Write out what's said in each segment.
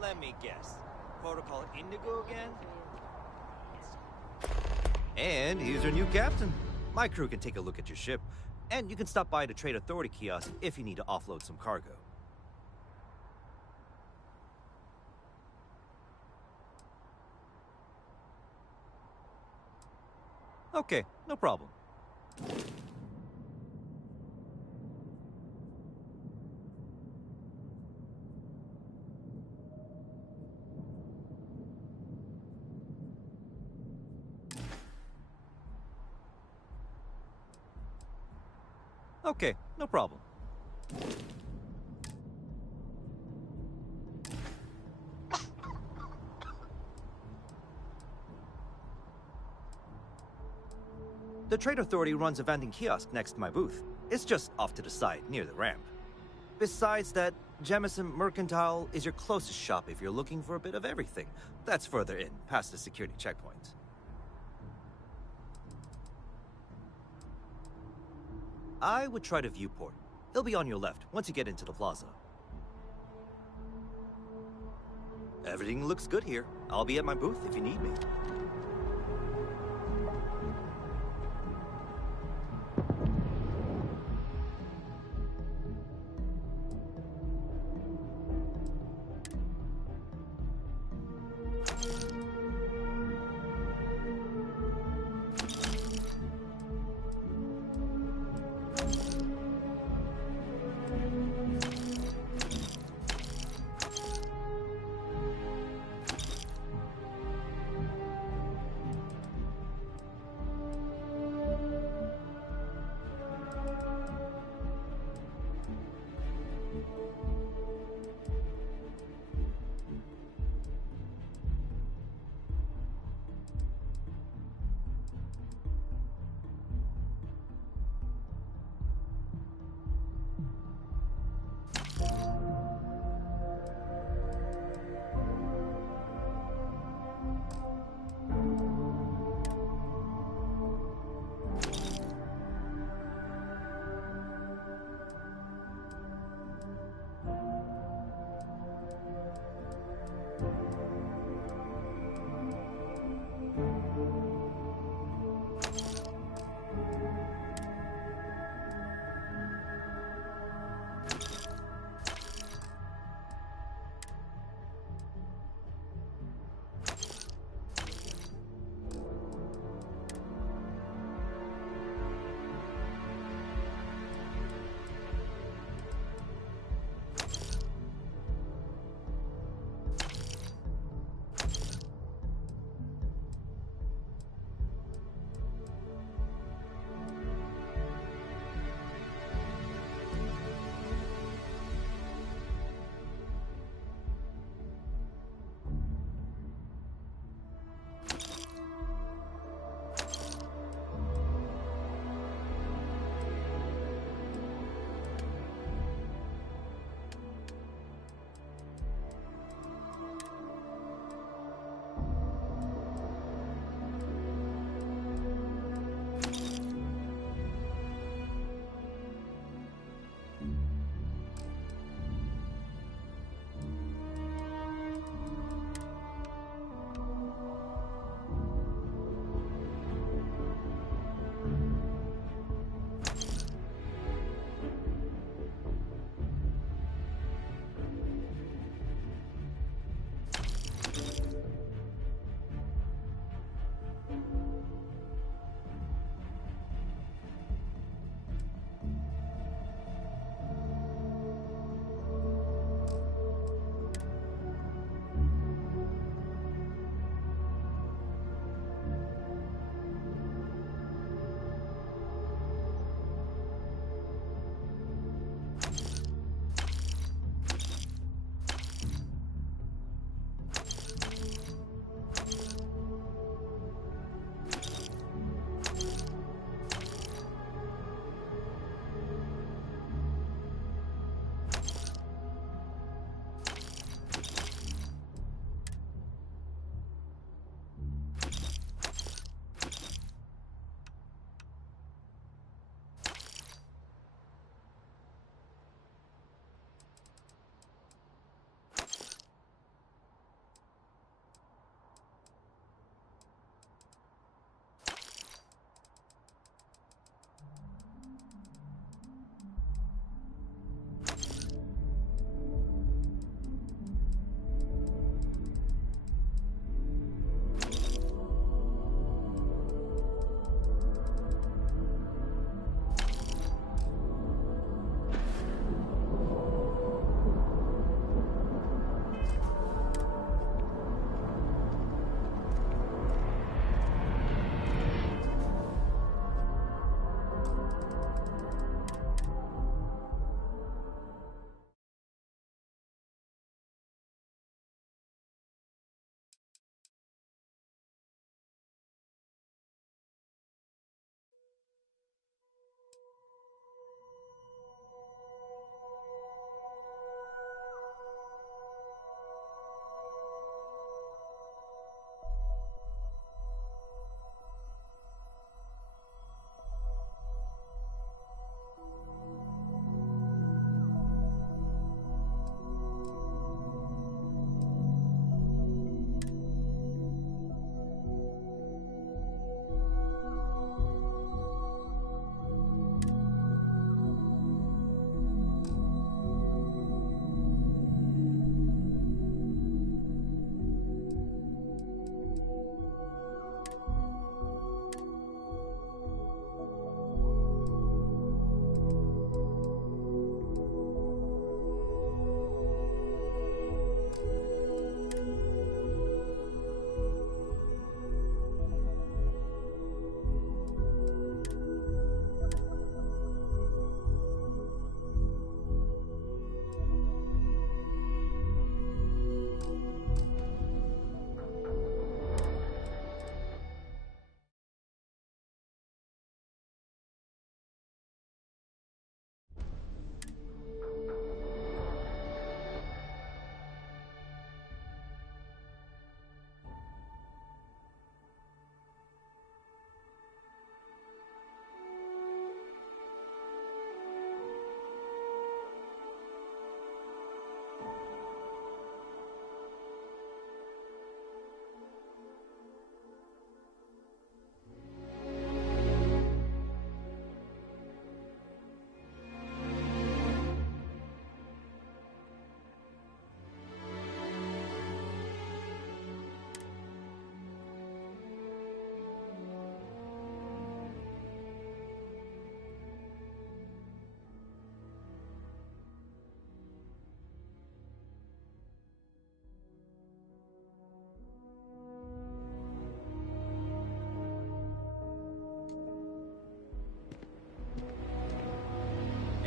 Let me guess. Protocol Indigo again? And here's your new captain. My crew can take a look at your ship, and you can stop by the Trade Authority kiosk if you need to offload some cargo. Okay, no problem. Okay, no problem. The Trade Authority runs a vending kiosk next to my booth. It's just off to the side, near the ramp. Besides that, Jemison Mercantile is your closest shop if you're looking for a bit of everything. That's further in, past the security checkpoint. I would try the viewport. It'll be on your left once you get into the plaza. Everything looks good here. I'll be at my booth if you need me.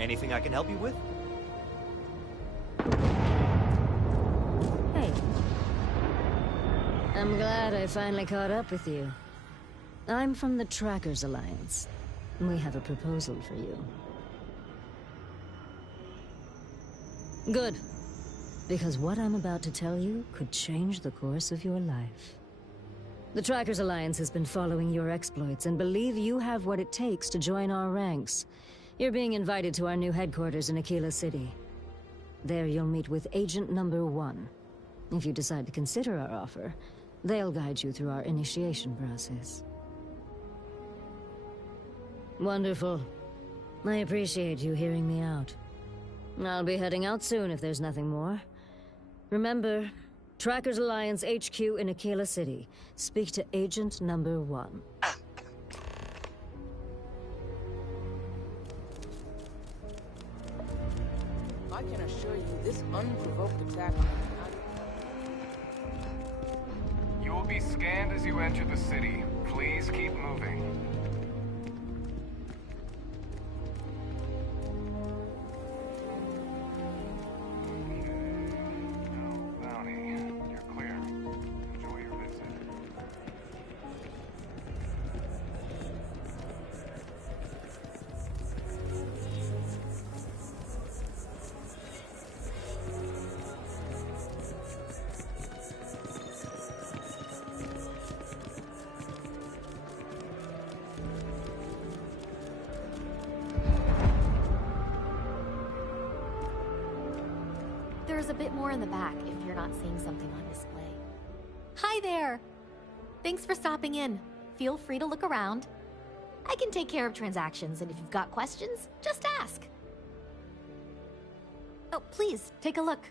Anything I can help you with? Hey. I'm glad I finally caught up with you. I'm from the Trackers Alliance. We have a proposal for you. Good. Because what I'm about to tell you could change the course of your life. The Trackers Alliance has been following your exploits and believe you have what it takes to join our ranks. You're being invited to our new headquarters in Aquila City. There you'll meet with Agent Number 1. If you decide to consider our offer, they'll guide you through our initiation process. Wonderful. I appreciate you hearing me out. I'll be heading out soon if there's nothing more. Remember, Trackers Alliance HQ in Aquila City. Speak to Agent Number 1. I can assure you this unprovoked attack on the You will be scanned as you enter the city. Please keep moving. No bounty. You're clear. Enjoy your visit. There's a bit more in the back if you're not seeing something on display. Hi there! Thanks for stopping in. Feel free to look around. I can take care of transactions, and if you've got questions, just ask. Oh, please, take a look.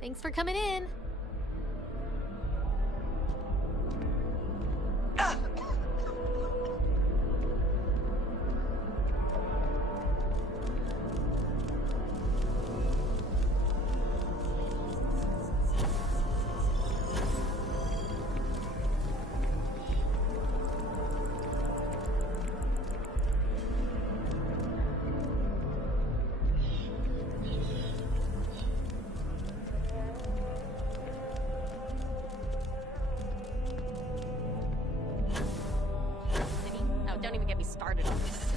Thanks for coming in. Don't even get me started on this.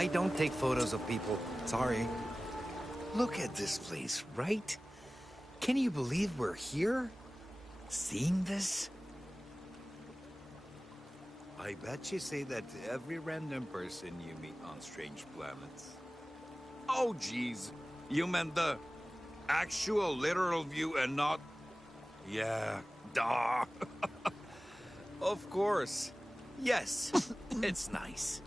I don't take photos of people. Sorry. Look at this place, right? Can you believe we're here? Seeing this? I bet you say that to every random person you meet on strange planets. Oh, geez. You meant the actual literal view and not... Yeah, duh. Of course. Yes, it's nice.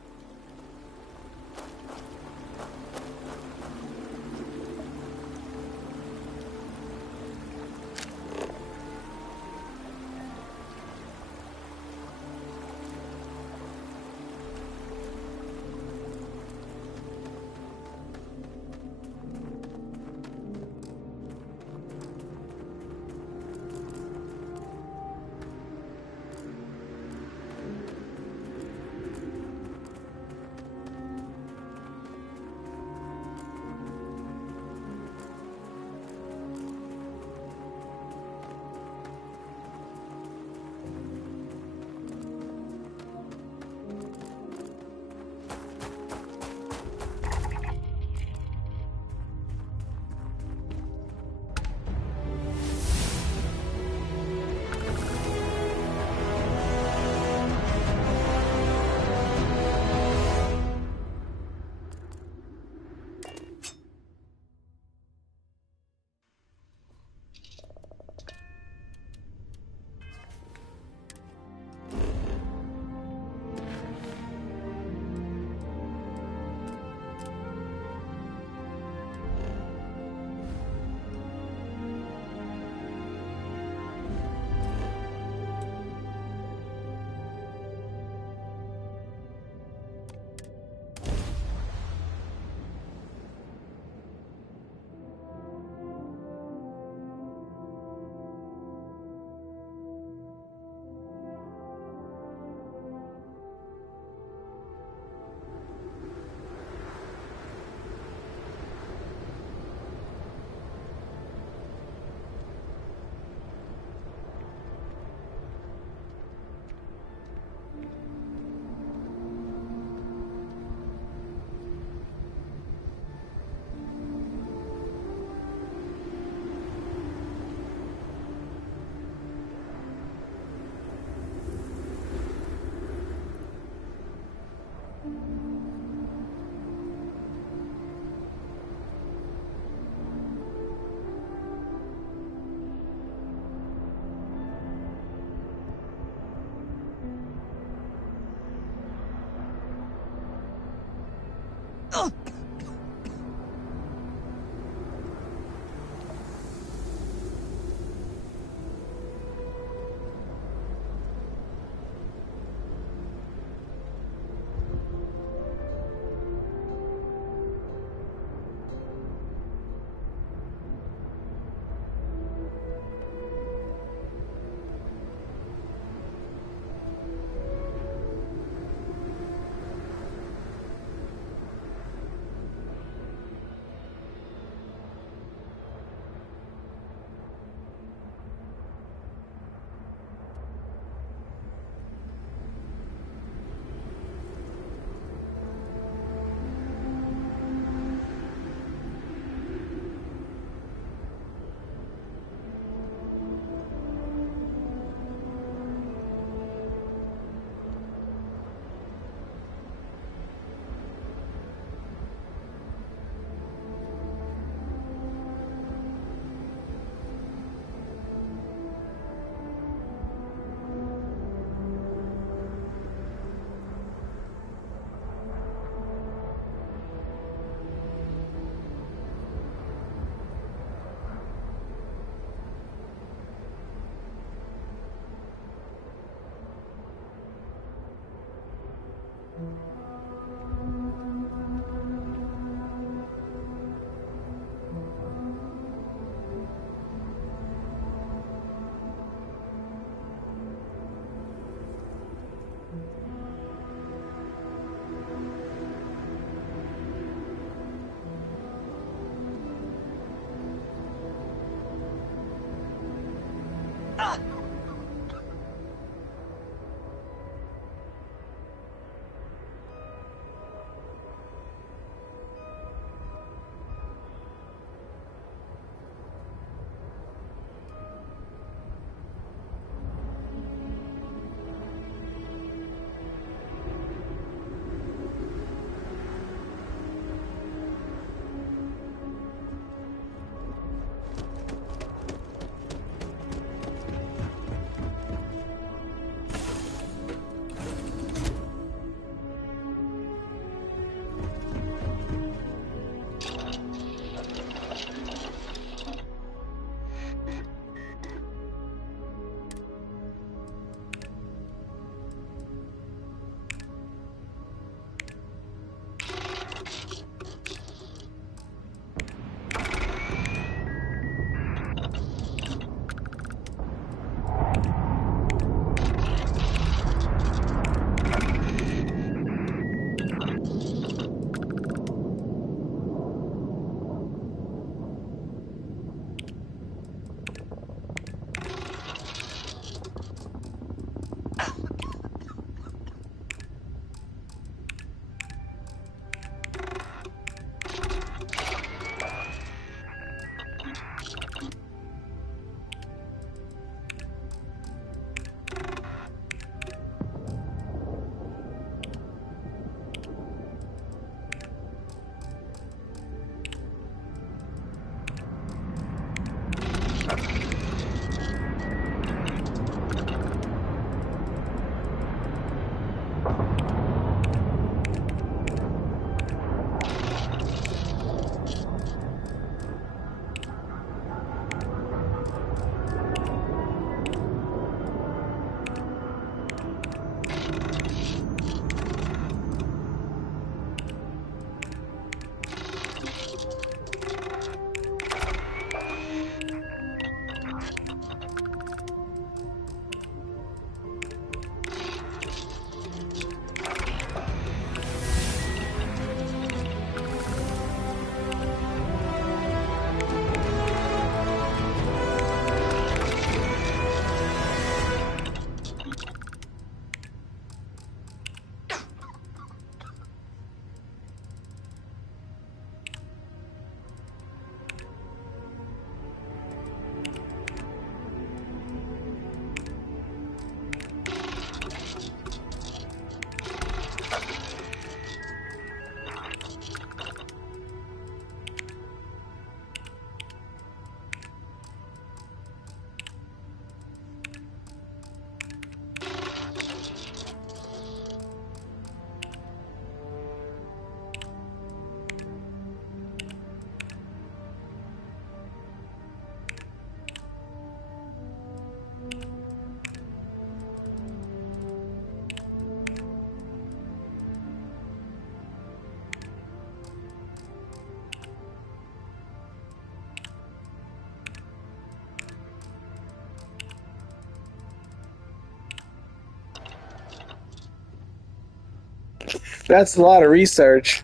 That's a lot of research.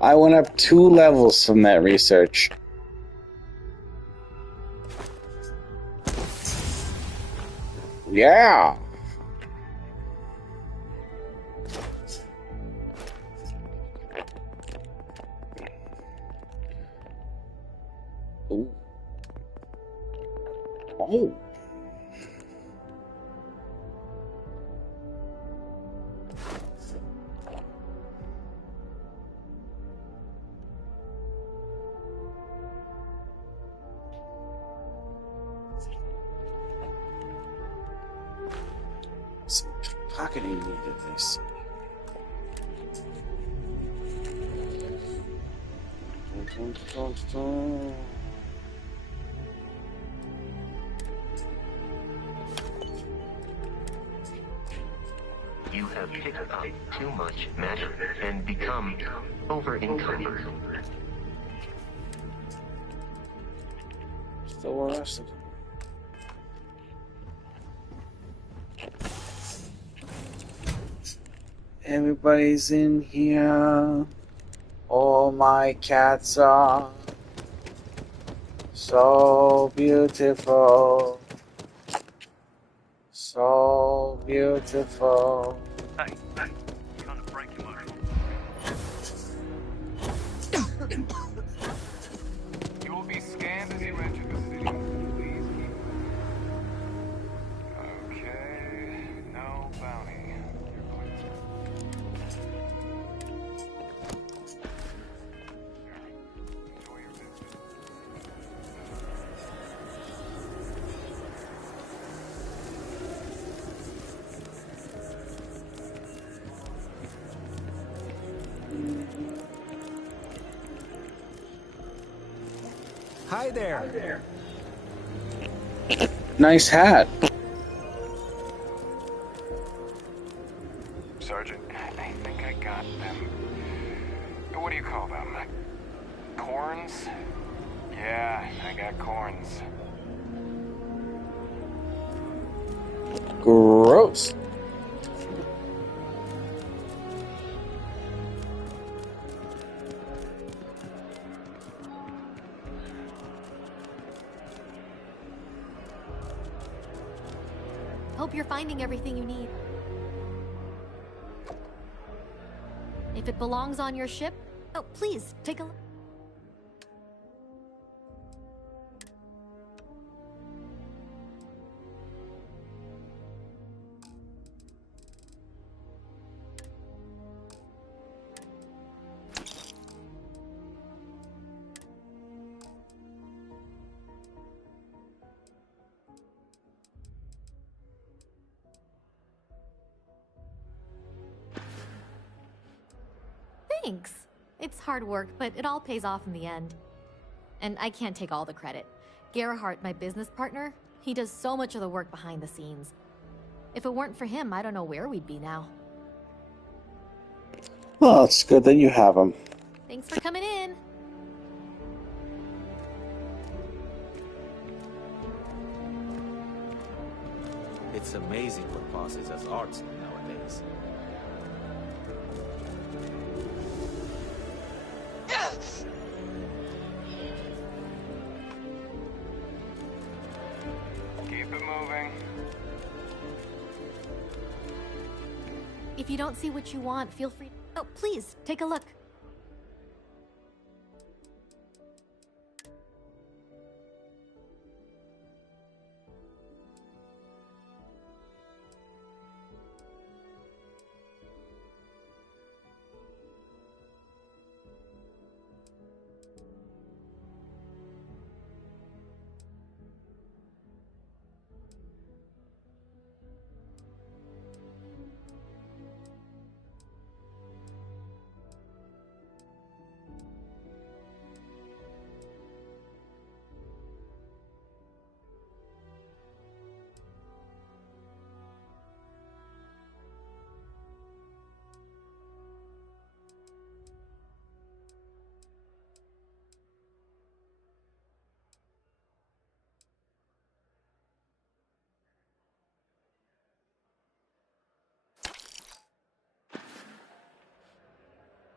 I went up 2 levels from that research. Yeah. Ooh. Oh. Some pocketing needed, I see. You have picked up too much matter and become over-encumbered. Still arrested. Everybody's in here. All my cats are so beautiful. So beautiful. Hey, you're gonna break your motor. You will be scanned as you enter the city. Please keep moving. Okay, no bounty. You're clear. Enjoy your visit. Hi there. Nice hat. Sergeant, I think I got them. What do you call them? Corns? Yeah, I got corns. Gross. Hope you're finding everything you need. If it belongs on your ship, oh, please, take a look. Thanks. It's hard work, but it all pays off in the end. And I can't take all the credit. Gerhardt, my business partner, he does so much of the work behind the scenes. If it weren't for him, I don't know where we'd be now. Well, it's good that you have them. Thanks for coming in. It's amazing what passes as art nowadays. Keep it moving. If you don't see what you want, feel free. Oh, please, take a look.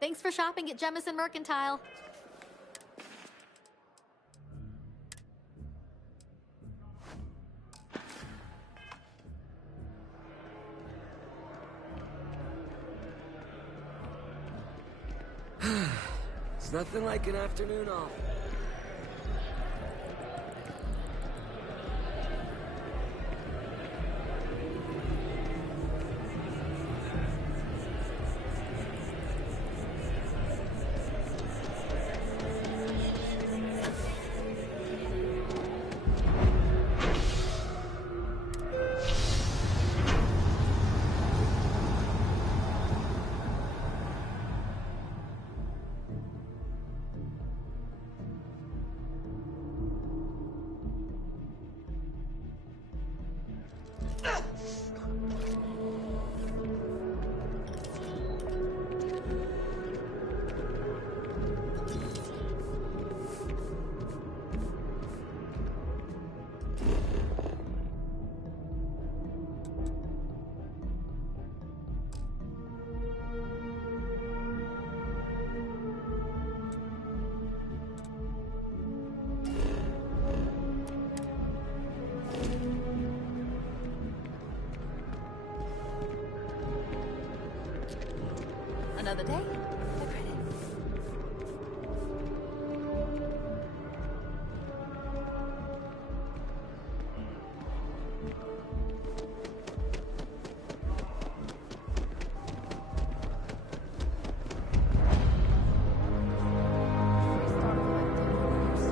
Thanks for shopping at Jemison Mercantile. It's nothing like an afternoon off. Another day, the credits.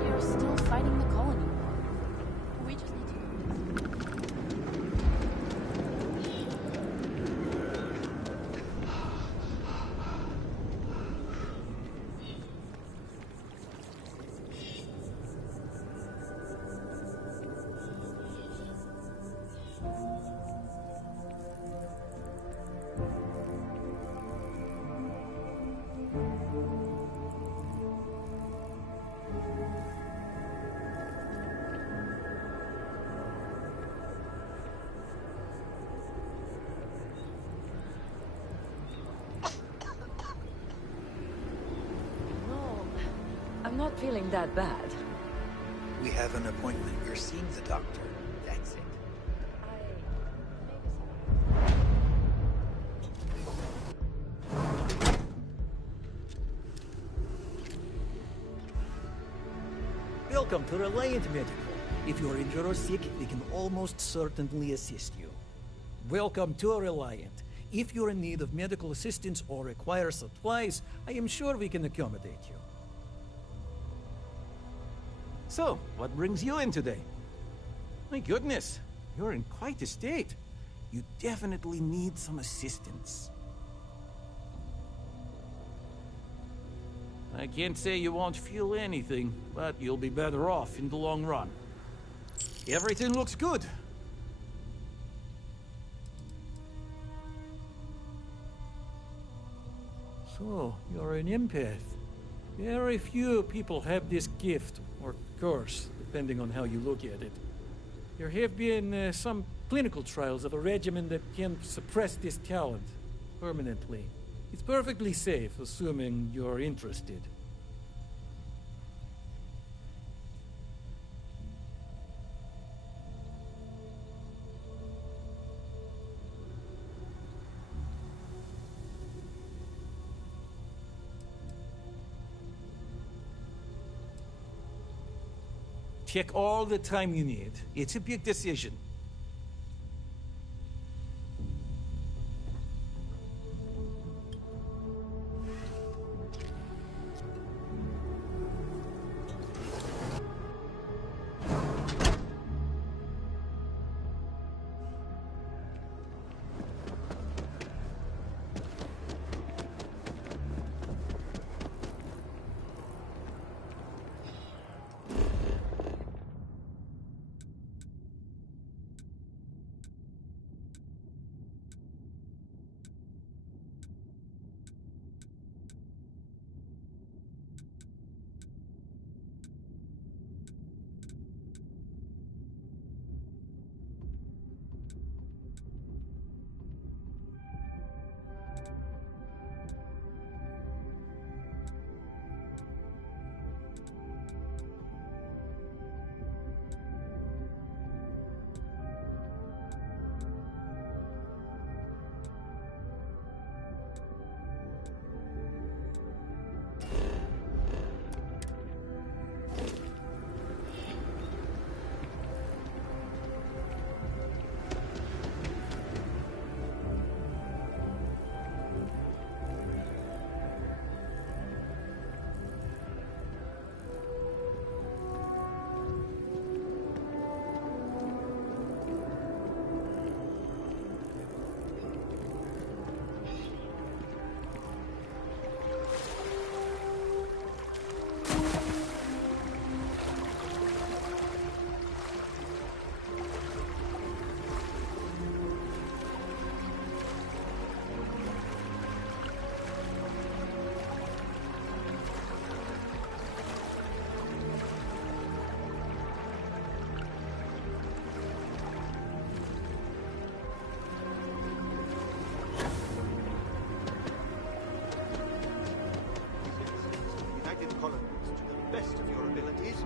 You're still fighting the colony war. We just need to. No, I'm not feeling that bad. We have an appointment. You're seeing the doctor. That's it. Welcome to Reliant Medical. If you're injured or sick, we can almost certainly assist you. Welcome to Reliant. If you're in need of medical assistance or require supplies, I am sure we can accommodate you. So, what brings you in today? My goodness, you're in quite a state. You definitely need some assistance. I can't say you won't feel anything, but you'll be better off in the long run. Everything looks good. So, you're an empath. Very few people have this gift, or curse, depending on how you look at it. There have been some clinical trials of a regimen that can suppress this talent permanently. It's perfectly safe, assuming you're interested. Take all the time you need. It's a big decision. colonies to the best of your abilities,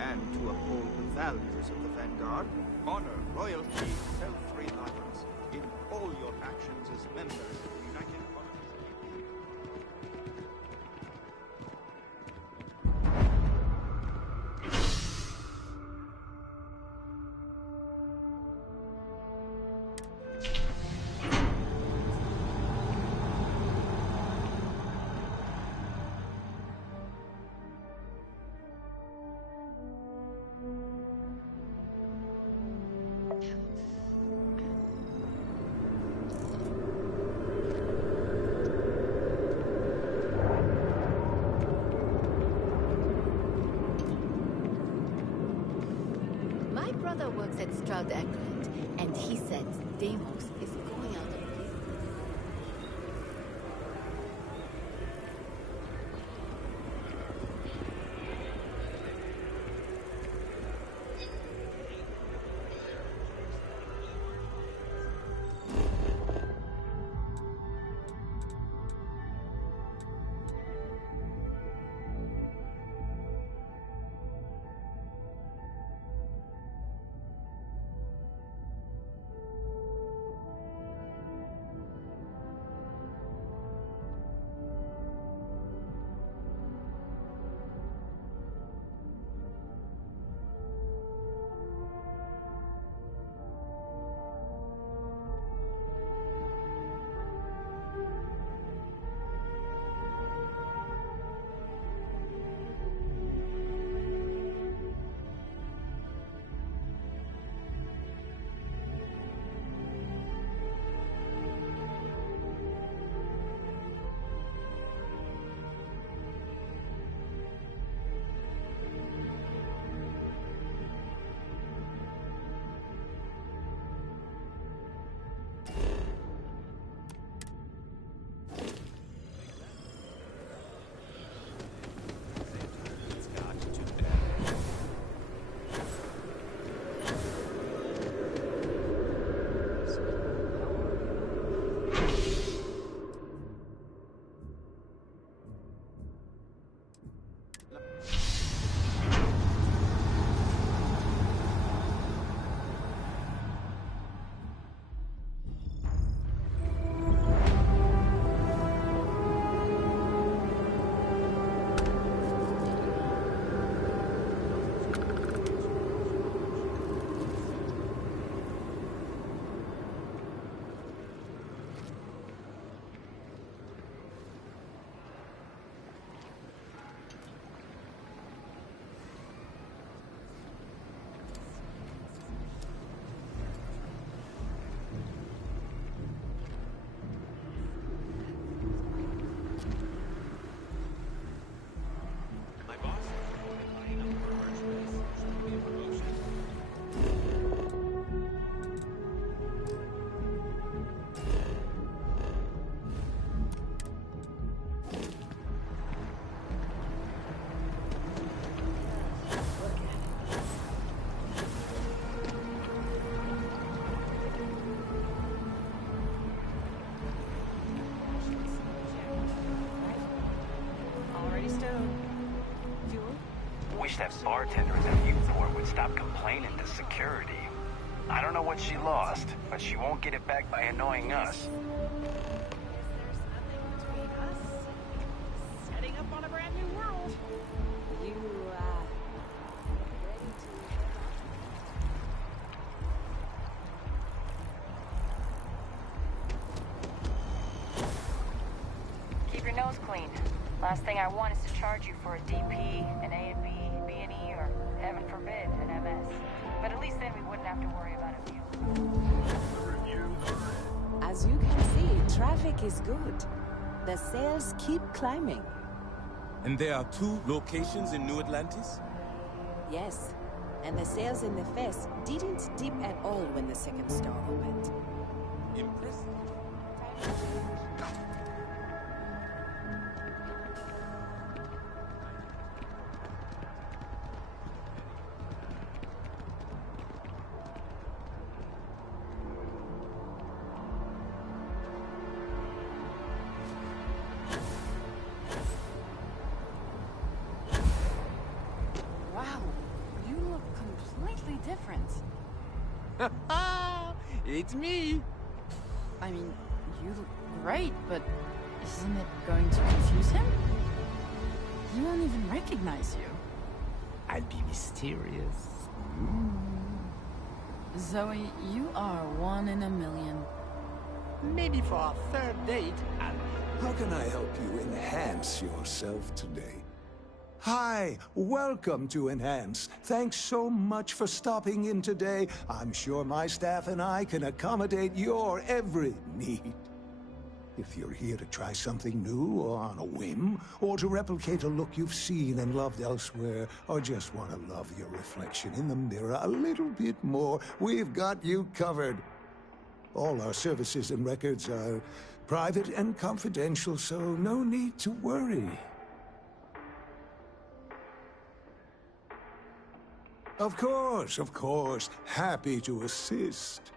and to uphold the values of the Vanguard, honor loyalty, self-reliance in all your actions as members of the United Colonies. My brother works at Stroud Eckland, and he says Deimos is going out of business. Wish that bartender in the Newport would stop complaining to security. I don't know what she lost, but she won't get it back by annoying us. Setting up on a brand new world. You, ready to... Keep your nose clean. Last thing I want is to charge you for a DP, an A and B, B&E, or heaven forbid, an MS. But at least then we wouldn't have to worry about a view. As you can see, traffic is good. The sales keep climbing. And there are 2 locations in New Atlantis? Yes, and the sales in the Fest didn't dip at all when the second store opened. Impressive. different. It's me! I mean, you look great, but isn't it going to confuse him? He won't even recognize you. I'll be mysterious. Zoe, you are 1 in a million. Maybe for our third date, How can I help you enhance yourself today? Hi, welcome to Enhance. Thanks so much for stopping in today. I'm sure my staff and I can accommodate your every need. If you're here to try something new or on a whim, or to replicate a look you've seen and loved elsewhere, or just want to love your reflection in the mirror a little bit more, we've got you covered. All our services and records are private and confidential, so no need to worry. Of course. Happy to assist.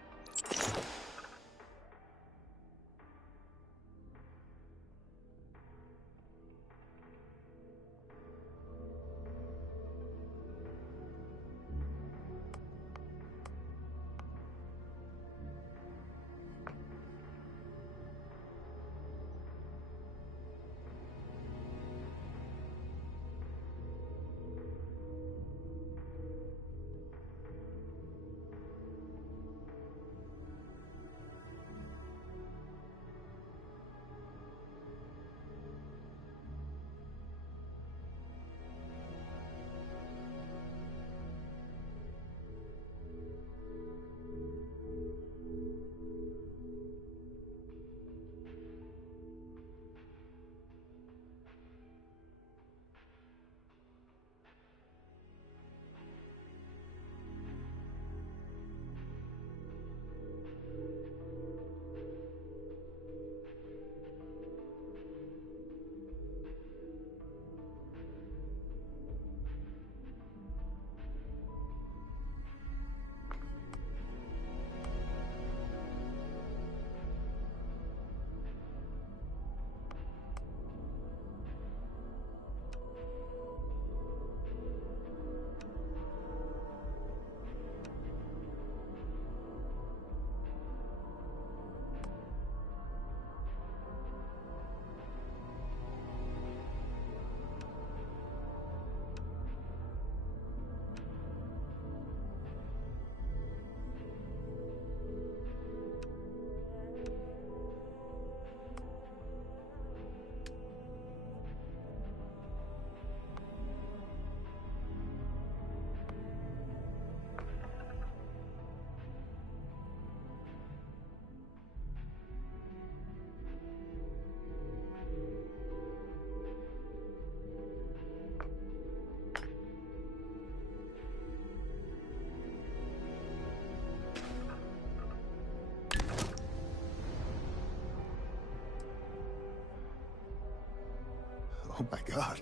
Oh my God.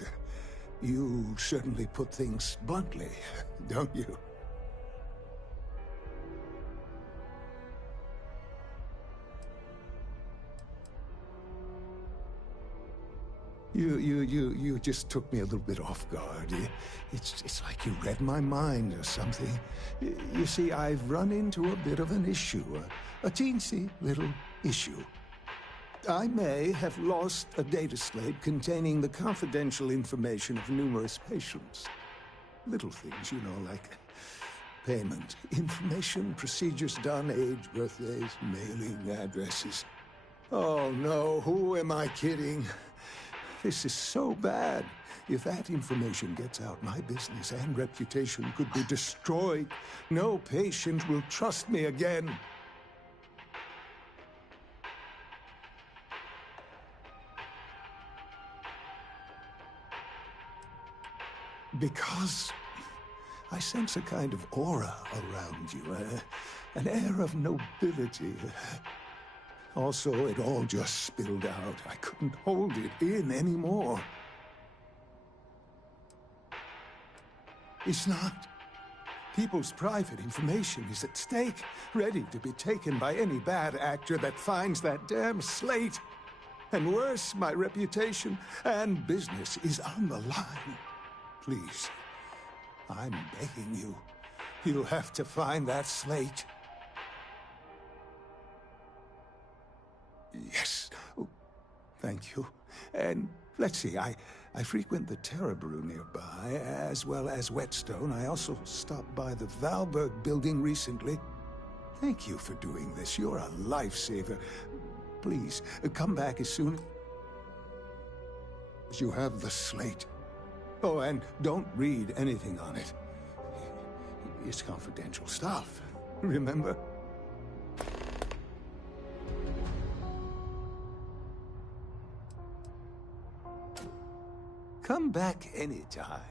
You certainly put things bluntly, don't you? You just took me a little bit off guard. It's like you read my mind or something. You see, I've run into a bit of an issue, a teensy little issue. I may have lost a data slate containing the confidential information of numerous patients. Little things, you know, like payment, information, procedures done, age, birthdays, mailing addresses. Oh no, who am I kidding? This is so bad. If that information gets out, my business and reputation could be destroyed. No patient will trust me again. Because I sense a kind of aura around you, an air of nobility. Also, it all just spilled out. I couldn't hold it in anymore. It's not. People's private information is at stake, ready to be taken by any bad actor that finds that damn slate. And worse, my reputation and business is on the line. Please, I'm begging you, You'll have to find that slate. Yes. Oh, thank you. And let's see, I frequent the Terra Brew nearby, as well as Whetstone. I also stopped by the Valberg building recently. Thank you for doing this. You're a lifesaver. Please, come back as soon as you have the slate. Oh, and don't read anything on it. It's confidential stuff, remember? Come back anytime.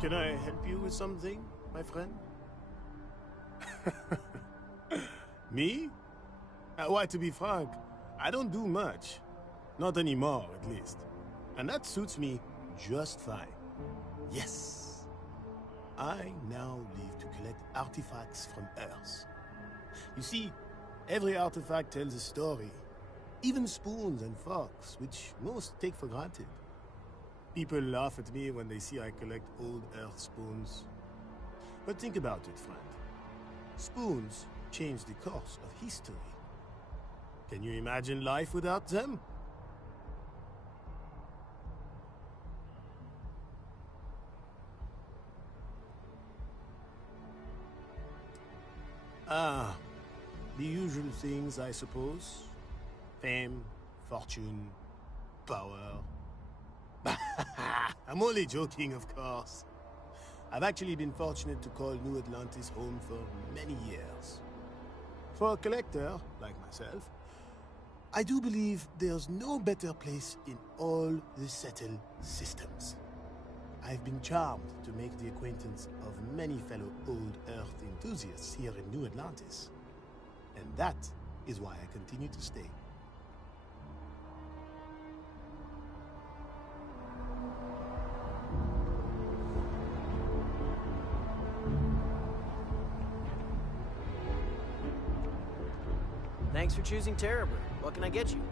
Can I help you with something, my friend? Me? Why, to be frank, I don't do much. Not anymore, at least. And that suits me just fine. Yes. I now live to collect artifacts from Earth. You see, every artifact tells a story. Even spoons and forks, which most take for granted. People laugh at me when they see I collect old Earth spoons. But think about it, friend. Spoons change the course of history. Can you imagine life without them? Ah, the usual things, I suppose. Fame, fortune, power. I'm only joking, of course. I've actually been fortunate to call New Atlantis home for many years. For a collector, like myself, I do believe there's no better place in all the settled systems. I've been charmed to make the acquaintance of many fellow old Earth enthusiasts here in New Atlantis. And that is why I continue to stay. Thanks for choosing Terra Brew. What can I get you?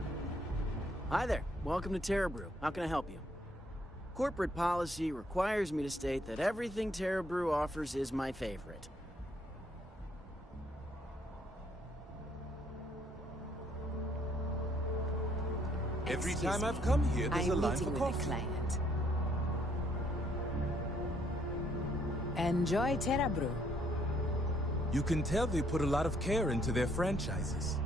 Hi there. Welcome to Terra Brew. How can I help you? Corporate policy requires me to state that everything Terra Brew offers is my favorite. Every time I've come here, there's a line for coffee. Client. Enjoy Terra Brew. You can tell they put a lot of care into their franchises.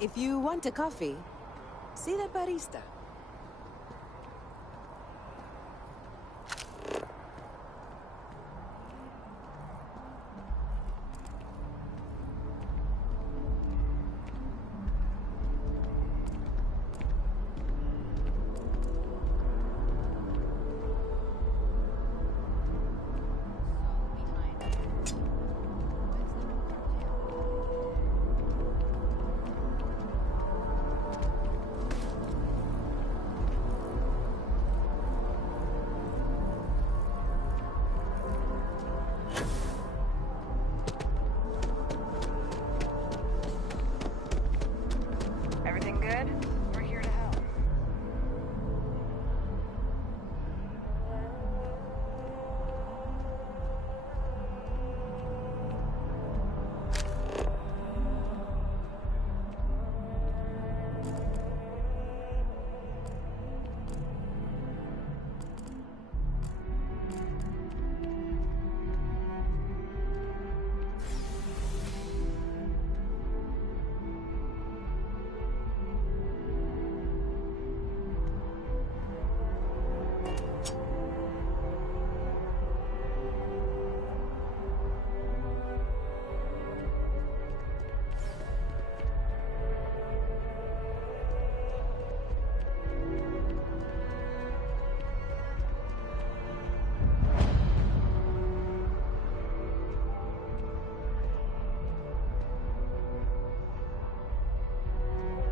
If you want a coffee, see the barista. Everything good? We're here to help.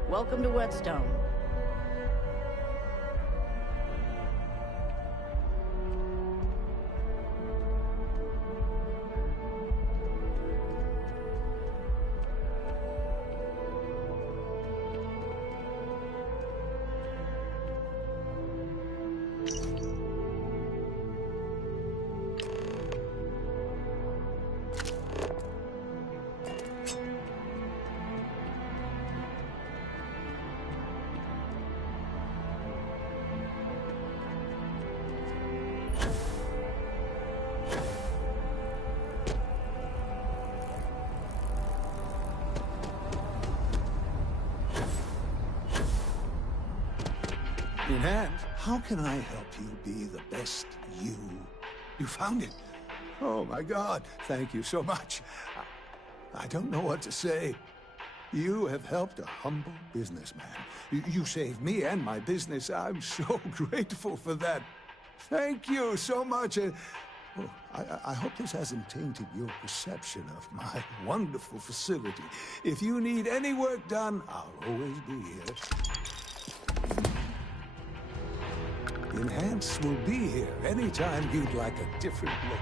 Welcome to Whetstone. In hand, how can I help you be the best you? You found it. Oh my God, thank you so much. I don't know what to say. You have helped a humble businessman. You saved me and my business. I'm so grateful for that. Thank you so much. Oh, I hope this hasn't tainted your perception of my wonderful facility. If you need any work done, I'll always be here. Enhance will be here anytime you'd like a different look.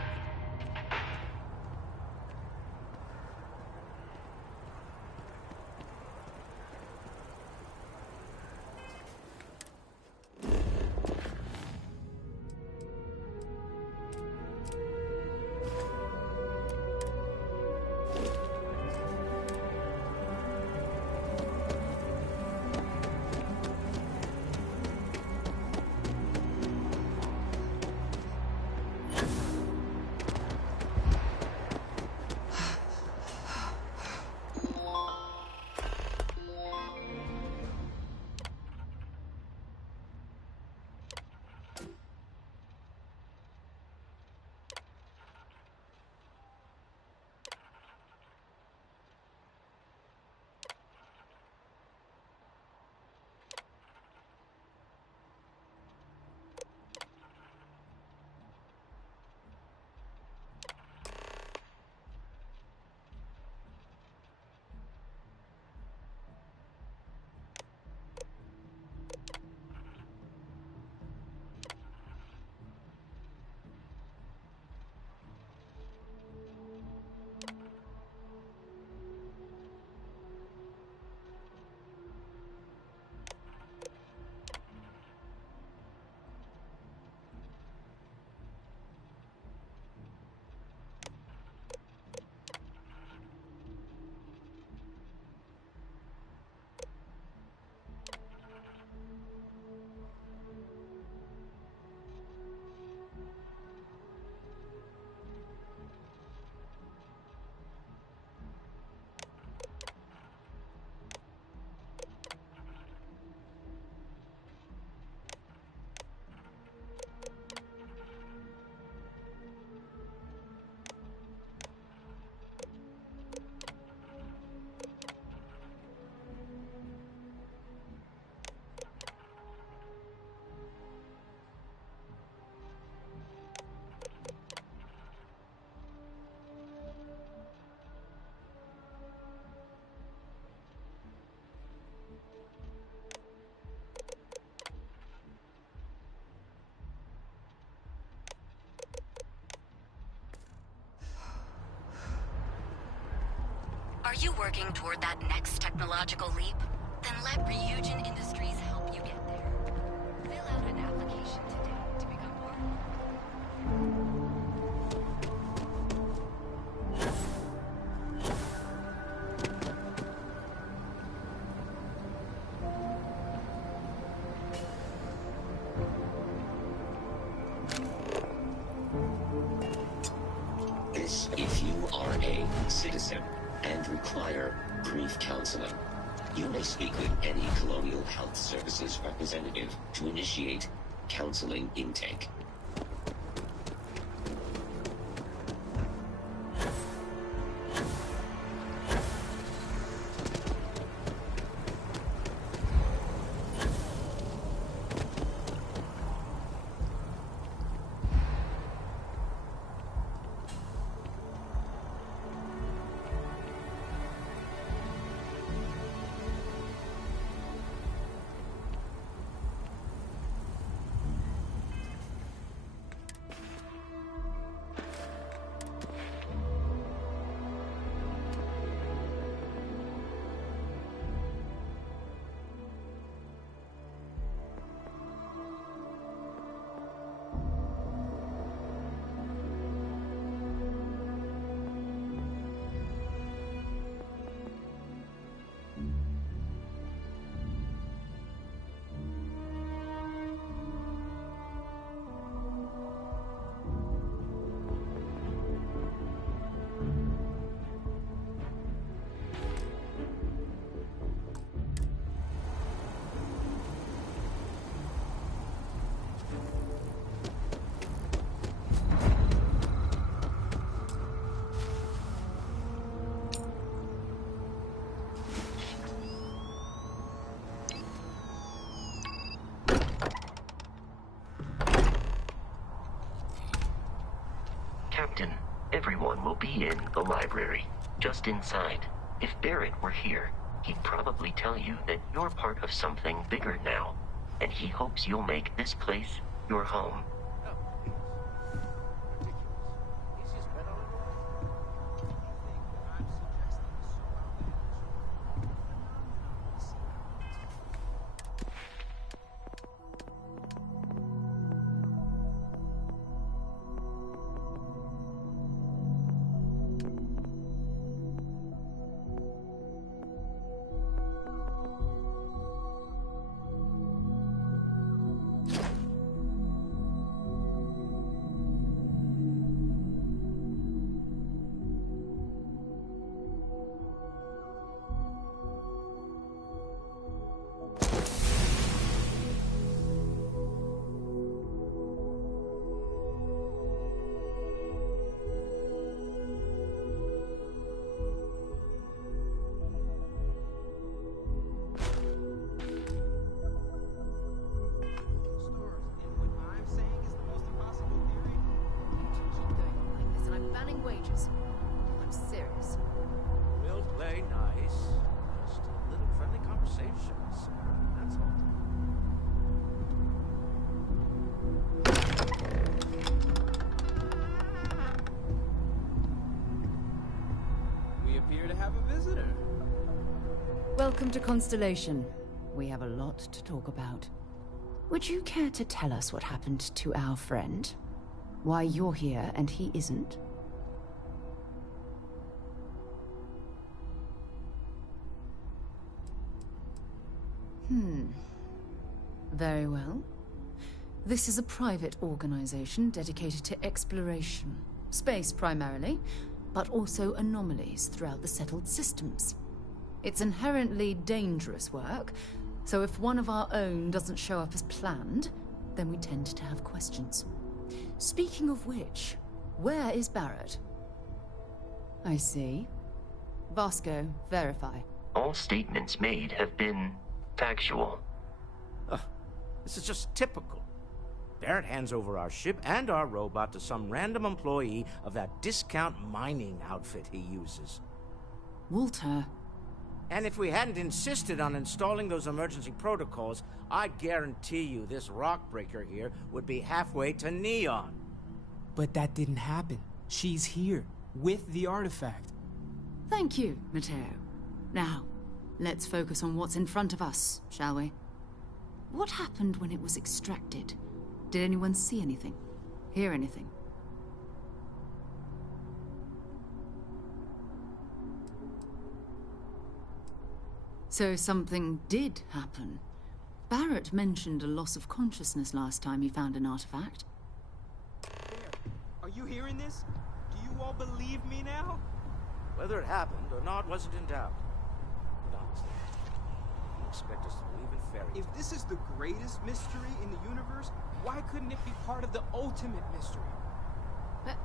Are you working toward that next technological leap? Then let Ryujin Industries help you get there. Fill out an application today to become part This if you are a citizen and require brief counseling. You may speak with any Colonial Health Services representative to initiate counseling intake. Captain, everyone will be in the library, just inside. If Barrett were here, he'd probably tell you that you're part of something bigger now, and he hopes you'll make this place your home. Welcome to Constellation. We have a lot to talk about. Would you care to tell us what happened to our friend? Why you're here and he isn't? Very well. This is a private organization dedicated to exploration. Space primarily, but also anomalies throughout the settled systems. It's inherently dangerous work, so if one of our own doesn't show up as planned, then we tend to have questions. Speaking of which, where is Barrett? I see. Vasco, verify. All statements made have been factual. This is just typical. Barrett hands over our ship and our robot to some random employee of that discount mining outfit he uses. Walter. And if we hadn't insisted on installing those emergency protocols, I guarantee you this rock breaker here would be halfway to Neon. But that didn't happen. She's here, with the artifact. Thank you, Matteo. Now, let's focus on what's in front of us, shall we? What happened when it was extracted? Did anyone see anything? Hear anything? So something did happen. Barrett mentioned a loss of consciousness last time he found an artifact. Are you hearing this? Do you all believe me now? Whether it happened or not wasn't in doubt. But honestly, you expect us to believe in fairy tales? If this is the greatest mystery in the universe, why couldn't it be part of the ultimate mystery?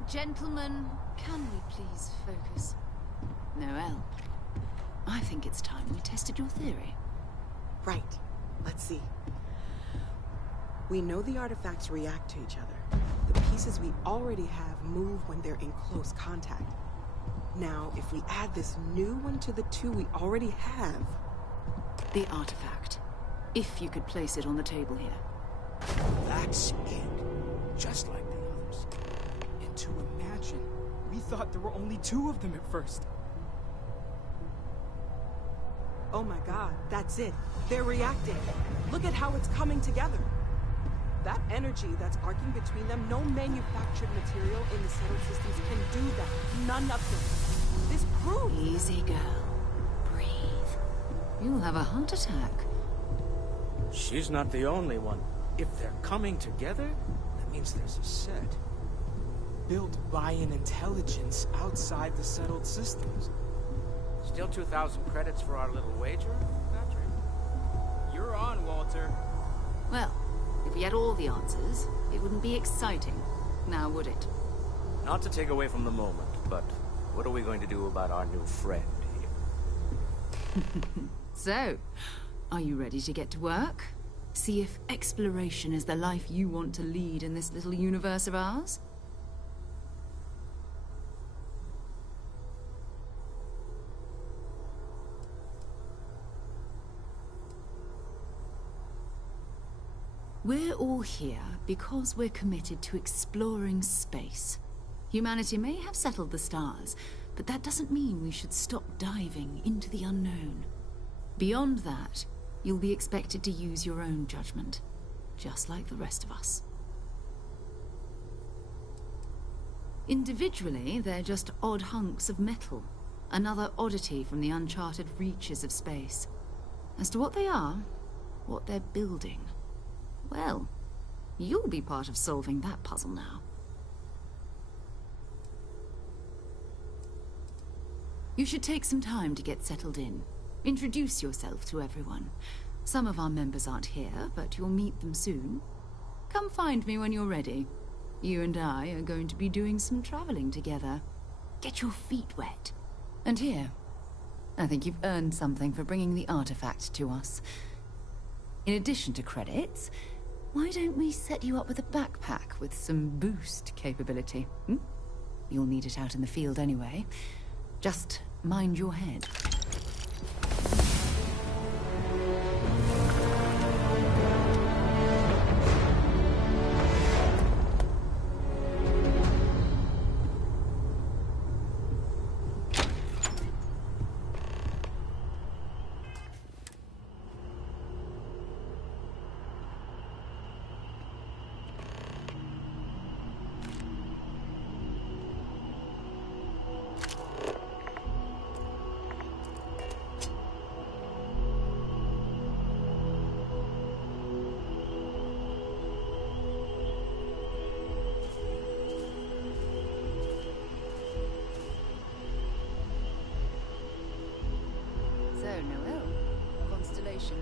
Gentlemen, can we please focus? Noel, I think it's time we tested your theory. Right. Let's see. We know the artifacts react to each other. The pieces we already have move when they're in close contact. Now, if we add this new one to the two we already have... The artifact. If you could place it on the table here. That's it. Just like the others. And to imagine, we thought there were only 2 of them at first. Oh my god, that's it. They're reacting. Look at how it's coming together. That energy that's arcing between them, no manufactured material in the settled systems can do that. None of them. This proves... Easy, girl. Breathe. You'll have a heart attack. She's not the only one. If they're coming together, that means there's a set. Built by an intelligence outside the settled systems. Still 2,000 credits for our little wager, Patrick? You're on, Walter. Well, if we had all the answers, it wouldn't be exciting, now would it? Not to take away from the moment, but what are we going to do about our new friend here? So, are you ready to get to work? See if exploration is the life you want to lead in this little universe of ours? We're all here because we're committed to exploring space. Humanity may have settled the stars, but that doesn't mean we should stop diving into the unknown. Beyond that, you'll be expected to use your own judgment, just like the rest of us. Individually, they're just odd hunks of metal, another oddity from the uncharted reaches of space. As to what they are, what they're building, well, you'll be part of solving that puzzle now. You should take some time to get settled in. Introduce yourself to everyone. Some of our members aren't here, but you'll meet them soon. Come find me when you're ready. You and I are going to be doing some traveling together. Get your feet wet. And here, I think you've earned something for bringing the artifact to us. In addition to credits, why don't we set you up with a backpack with some boost capability? You'll need it out in the field anyway. Just mind your head.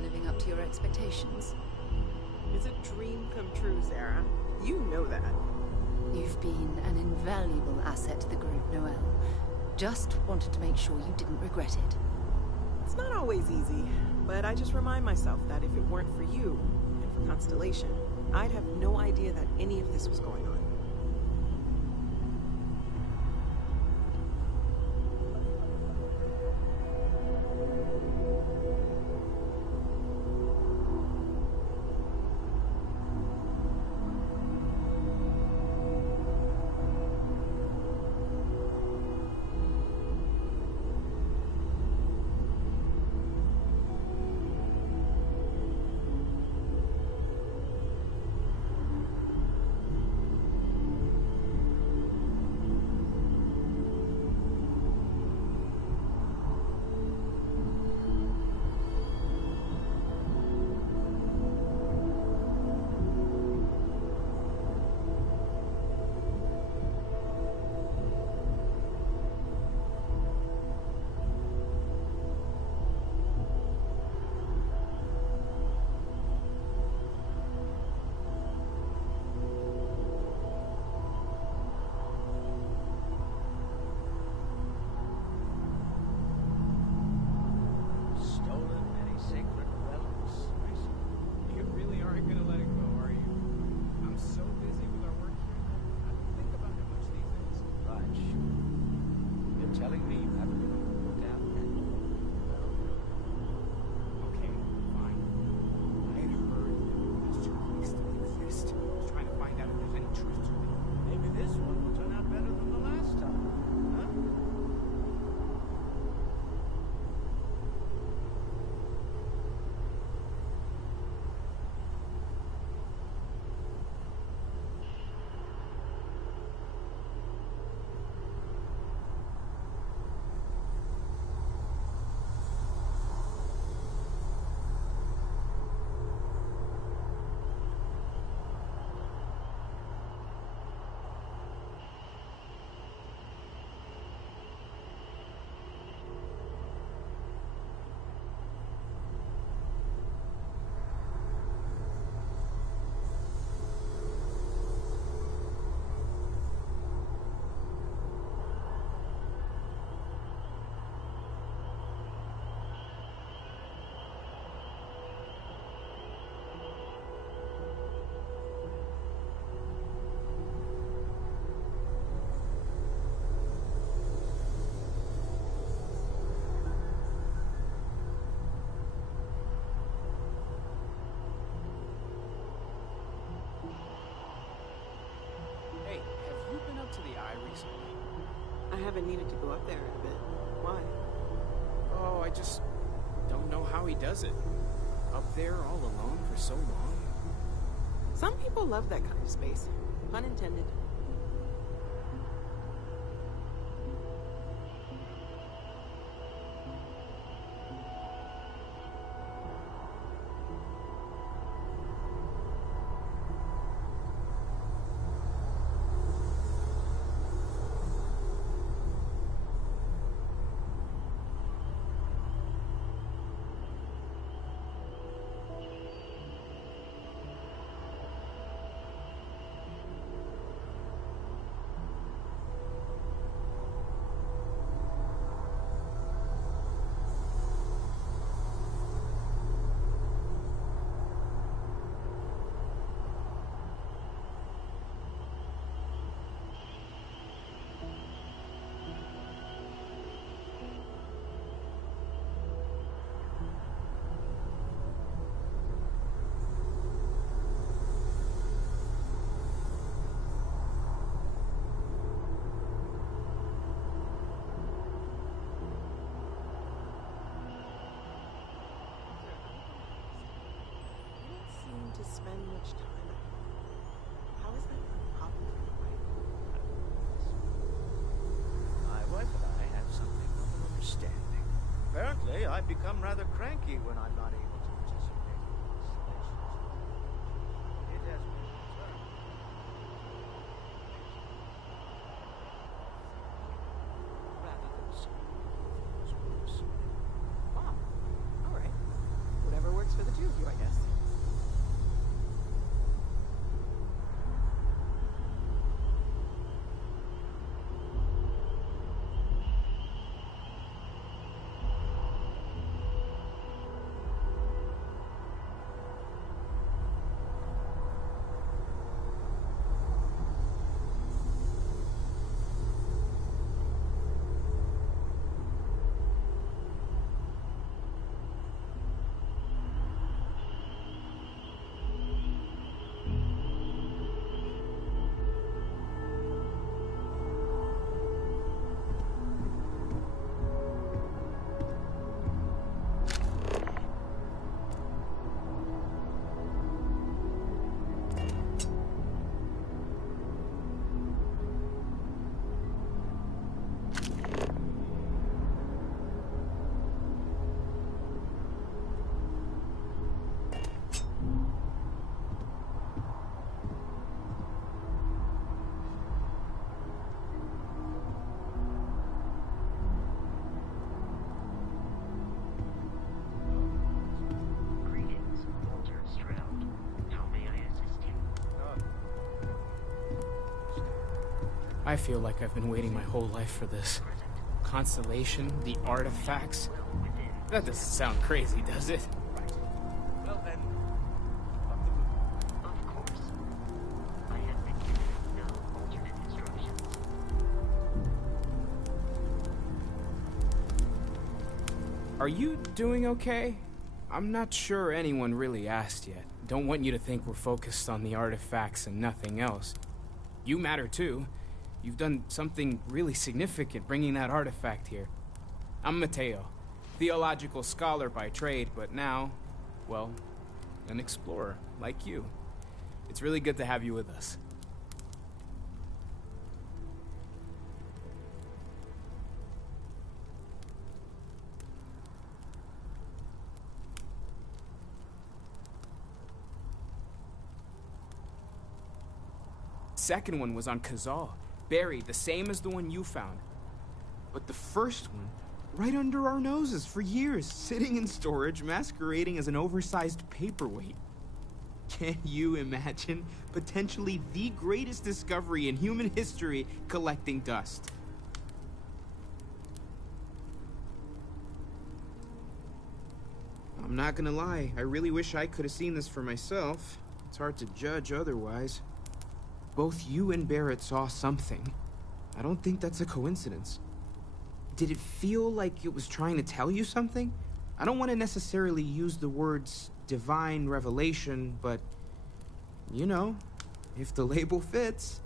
Living up to your expectations? It's a dream come true, Sarah. You know that. You've been an invaluable asset to the group, Noel. Just wanted to make sure you didn't regret it. It's not always easy, but I just remind myself that if it weren't for you, and for Constellation, I'd have no idea that any of this was going on. I haven't needed to go up there in a bit. Why? Oh, I just don't know how he does it. Up there all alone for so long. Some people love that kind of space. Pun intended. To spend much time at home. How is that popular? My wife and I have something of an understanding. Apparently, I become rather cranky when I'm not able to participate in installations. It has been observed. Rather than some. Wow. All right. Whatever works for the two of you, I guess. I feel like I've been waiting my whole life for this. Constellation, the artifacts. That doesn't sound crazy, does it? Well then, of course. I have been given no alternate instructions. Are you doing okay? I'm not sure anyone really asked yet. Don't want you to think we're focused on the artifacts and nothing else. You matter too. You've done something really significant bringing that artifact here. I'm Mateo, theological scholar by trade, but now, well, an explorer like you. It's really good to have you with us. Second one was on Kazal. Buried, the same as the one you found. But the first one, right under our noses for years, sitting in storage, masquerading as an oversized paperweight. Can you imagine potentially the greatest discovery in human history collecting dust? I'm not gonna lie, I really wish I could have seen this for myself. It's hard to judge otherwise. Both you and Barrett saw something. I don't think that's a coincidence. Did it feel like it was trying to tell you something? I don't want to necessarily use the words divine revelation, but, you know, if the label fits.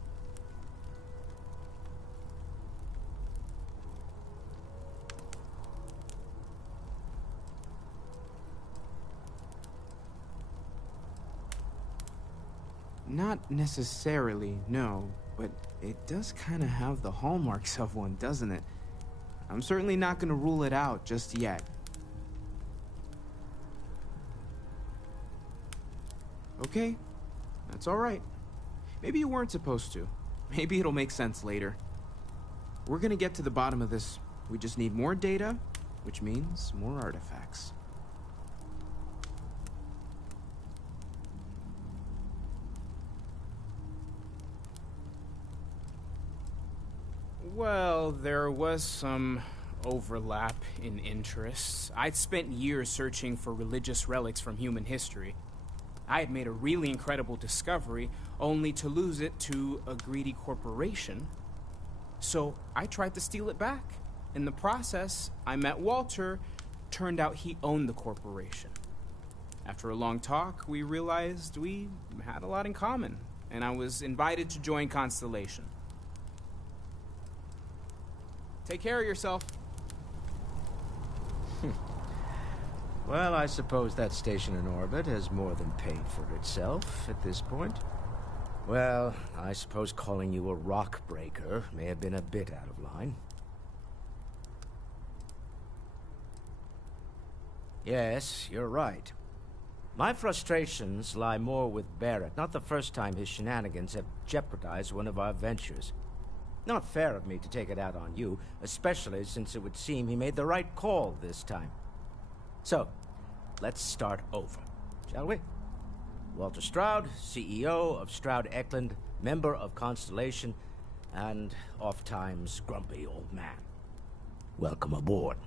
Not necessarily, no, but it does kind of have the hallmarks of one, doesn't it? I'm certainly not gonna rule it out just yet. Okay, that's all right. Maybe you weren't supposed to. Maybe it'll make sense later. We're gonna get to the bottom of this. We just need more data, which means more artifacts. Well, there was some overlap in interests. I'd spent years searching for religious relics from human history. I had made a really incredible discovery, only to lose it to a greedy corporation. So I tried to steal it back. In the process, I met Walter. Turned out he owned the corporation. After a long talk, we realized we had a lot in common, and I was invited to join Constellation. Take care of yourself. Well, I suppose that station in orbit has more than paid for itself at this point. Well, I suppose calling you a rock breaker may have been a bit out of line. Yes, you're right. My frustrations lie more with Barrett. Not the first time his shenanigans have jeopardized one of our ventures. Not fair of me to take it out on you, especially since it would seem he made the right call this time. So, let's start over, shall we? Walter Stroud, CEO of Stroud Eklund, member of Constellation, and oft-times grumpy old man. Welcome aboard.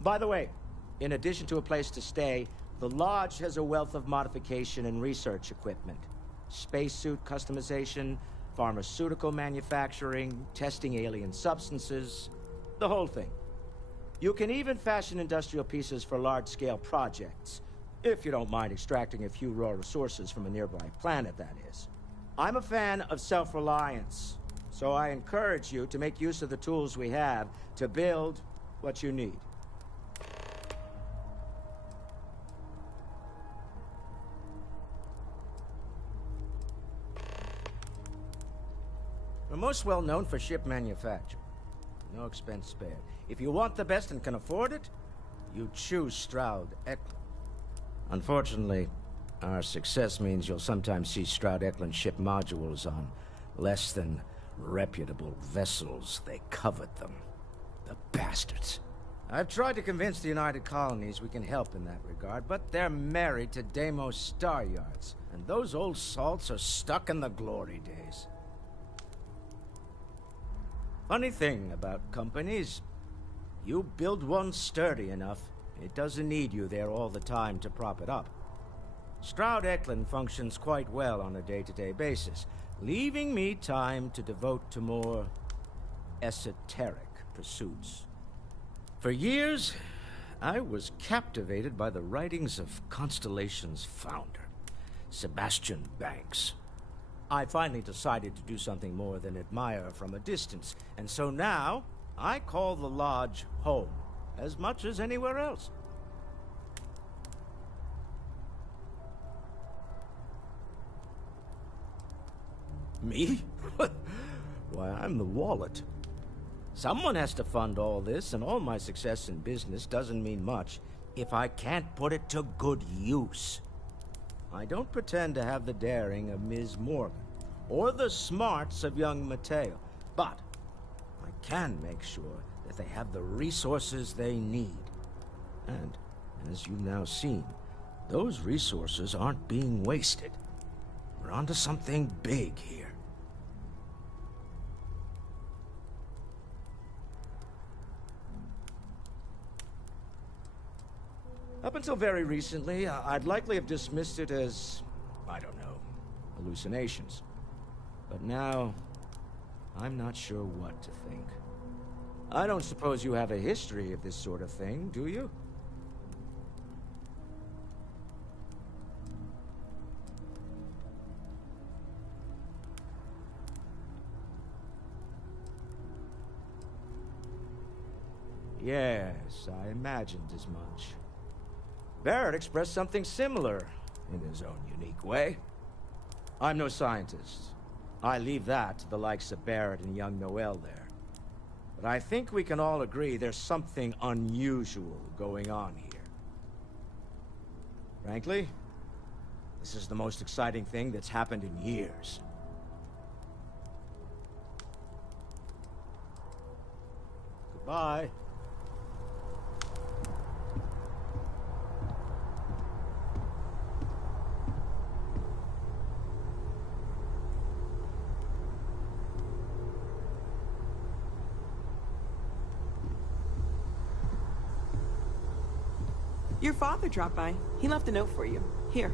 By the way, in addition to a place to stay, the Lodge has a wealth of modification and research equipment. Spacesuit customization, pharmaceutical manufacturing, testing alien substances, the whole thing. You can even fashion industrial pieces for large-scale projects, if you don't mind extracting a few raw resources from a nearby planet, that is. I'm a fan of self-reliance, so I encourage you to make use of the tools we have to build what you need. We're most well known for ship manufacture. No expense spared. If you want the best and can afford it, you choose Stroud Eklund. Unfortunately, our success means you'll sometimes see Stroud Eklund ship modules on less than reputable vessels. They covet them. The bastards. I've tried to convince the United Colonies we can help in that regard, but they're married to Deimos Star Yards, and those old salts are stuck in the glory days. Funny thing about companies, you build one sturdy enough, it doesn't need you there all the time to prop it up. Stroud Eklund functions quite well on a day-to-day basis, leaving me time to devote to more esoteric pursuits. For years, I was captivated by the writings of Constellation's founder, Sebastian Banks. I finally decided to do something more than admire from a distance, and so now I call the Lodge home, as much as anywhere else. Me? Why, I'm the wallet. Someone has to fund all this, and all my success in business doesn't mean much if I can't put it to good use. I don't pretend to have the daring of Ms. Morgan, or the smarts of young Mateo, but I can make sure that they have the resources they need. And, as you've now seen, those resources aren't being wasted. We're onto something big here. Up until very recently, I'd likely have dismissed it as, I don't know, hallucinations. But now, I'm not sure what to think. I don't suppose you have a history of this sort of thing, do you? Yes, I imagined as much. Barrett expressed something similar in his own unique way. I'm no scientist. I leave that to the likes of Barrett and young Noel there. But I think we can all agree there's something unusual going on here. Frankly, this is the most exciting thing that's happened in years. Goodbye. Your father dropped by. He left a note for you. Here.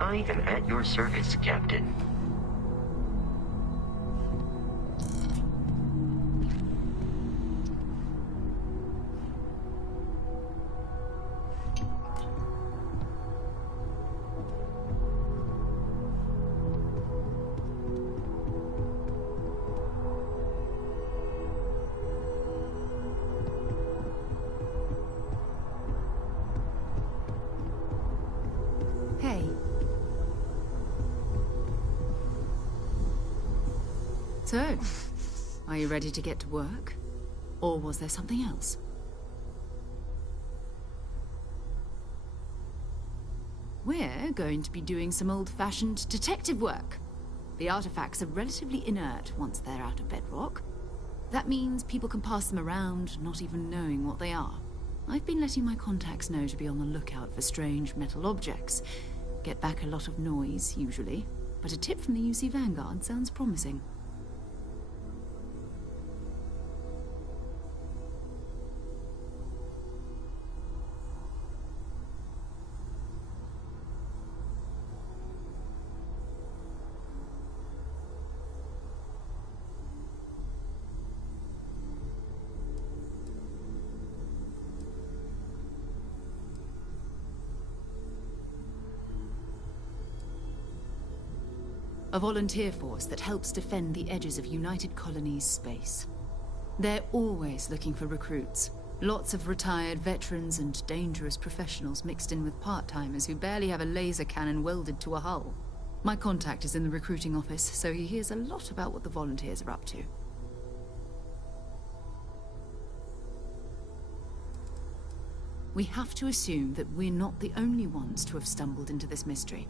I am at your service, Captain. Hey. So, are you ready to get to work? Or was there something else? We're going to be doing some old-fashioned detective work. The artifacts are relatively inert once they're out of bedrock. That means people can pass them around, not even knowing what they are. I've been letting my contacts know to be on the lookout for strange metal objects. Get back a lot of noise, usually. But a tip from the UC Vanguard sounds promising. A volunteer force that helps defend the edges of United Colonies space. They're always looking for recruits. Lots of retired veterans and dangerous professionals mixed in with part-timers who barely have a laser cannon welded to a hull. My contact is in the recruiting office, so he hears a lot about what the volunteers are up to. We have to assume that we're not the only ones to have stumbled into this mystery.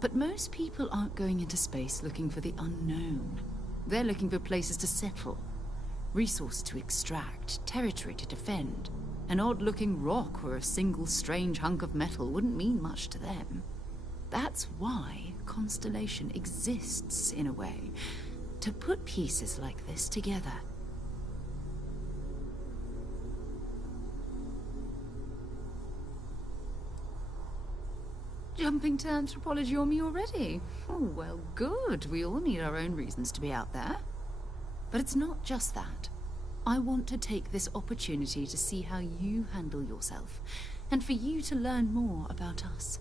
But most people aren't going into space looking for the unknown. They're looking for places to settle, resources to extract, territory to defend. An odd-looking rock or a single strange hunk of metal wouldn't mean much to them. That's why Constellation exists, in a way, to put pieces like this together. Jumping to anthropology on me already? Oh, well, good. We all need our own reasons to be out there. But it's not just that. I want to take this opportunity to see how you handle yourself, and for you to learn more about us.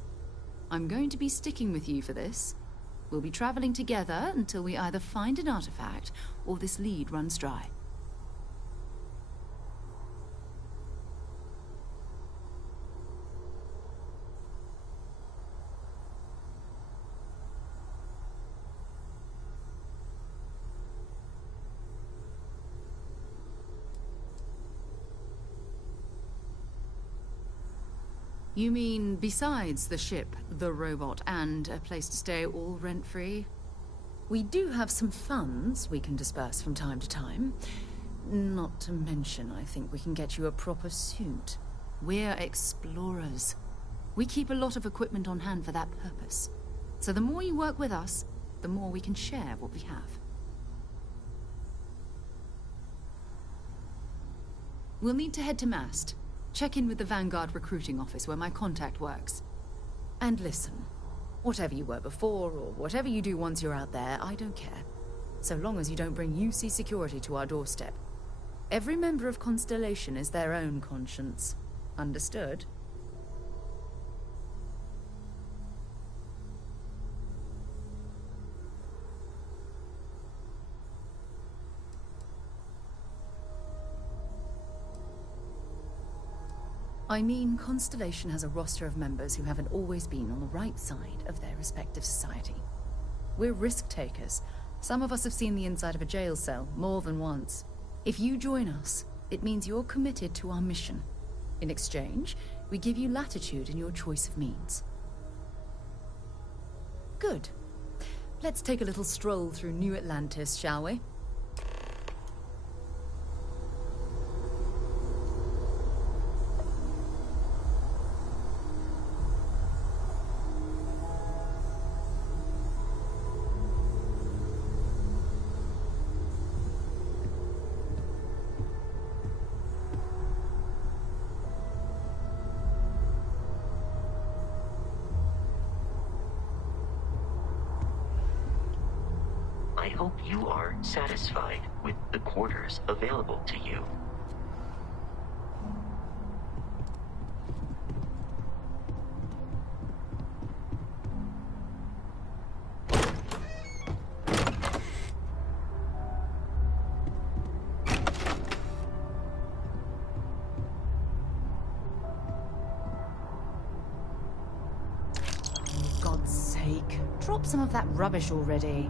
I'm going to be sticking with you for this. We'll be traveling together until we either find an artifact or this lead runs dry. You mean besides the ship, the robot, and a place to stay all rent-free? We do have some funds we can disperse from time to time. Not to mention, I think we can get you a proper suit. We're explorers. We keep a lot of equipment on hand for that purpose. So the more you work with us, the more we can share what we have. We'll need to head to Mast. Check in with the Vanguard recruiting office where my contact works. And listen, whatever you were before, or whatever you do once you're out there, I don't care. So long as you don't bring UC security to our doorstep. Every member of Constellation is their own conscience. Understood? I mean, Constellation has a roster of members who haven't always been on the right side of their respective society. We're risk-takers. Some of us have seen the inside of a jail cell more than once. If you join us, it means you're committed to our mission. In exchange, we give you latitude in your choice of means. Good. Let's take a little stroll through New Atlantis, shall we? I hope you are satisfied with the quarters available to you. For God's sake, drop some of that rubbish already.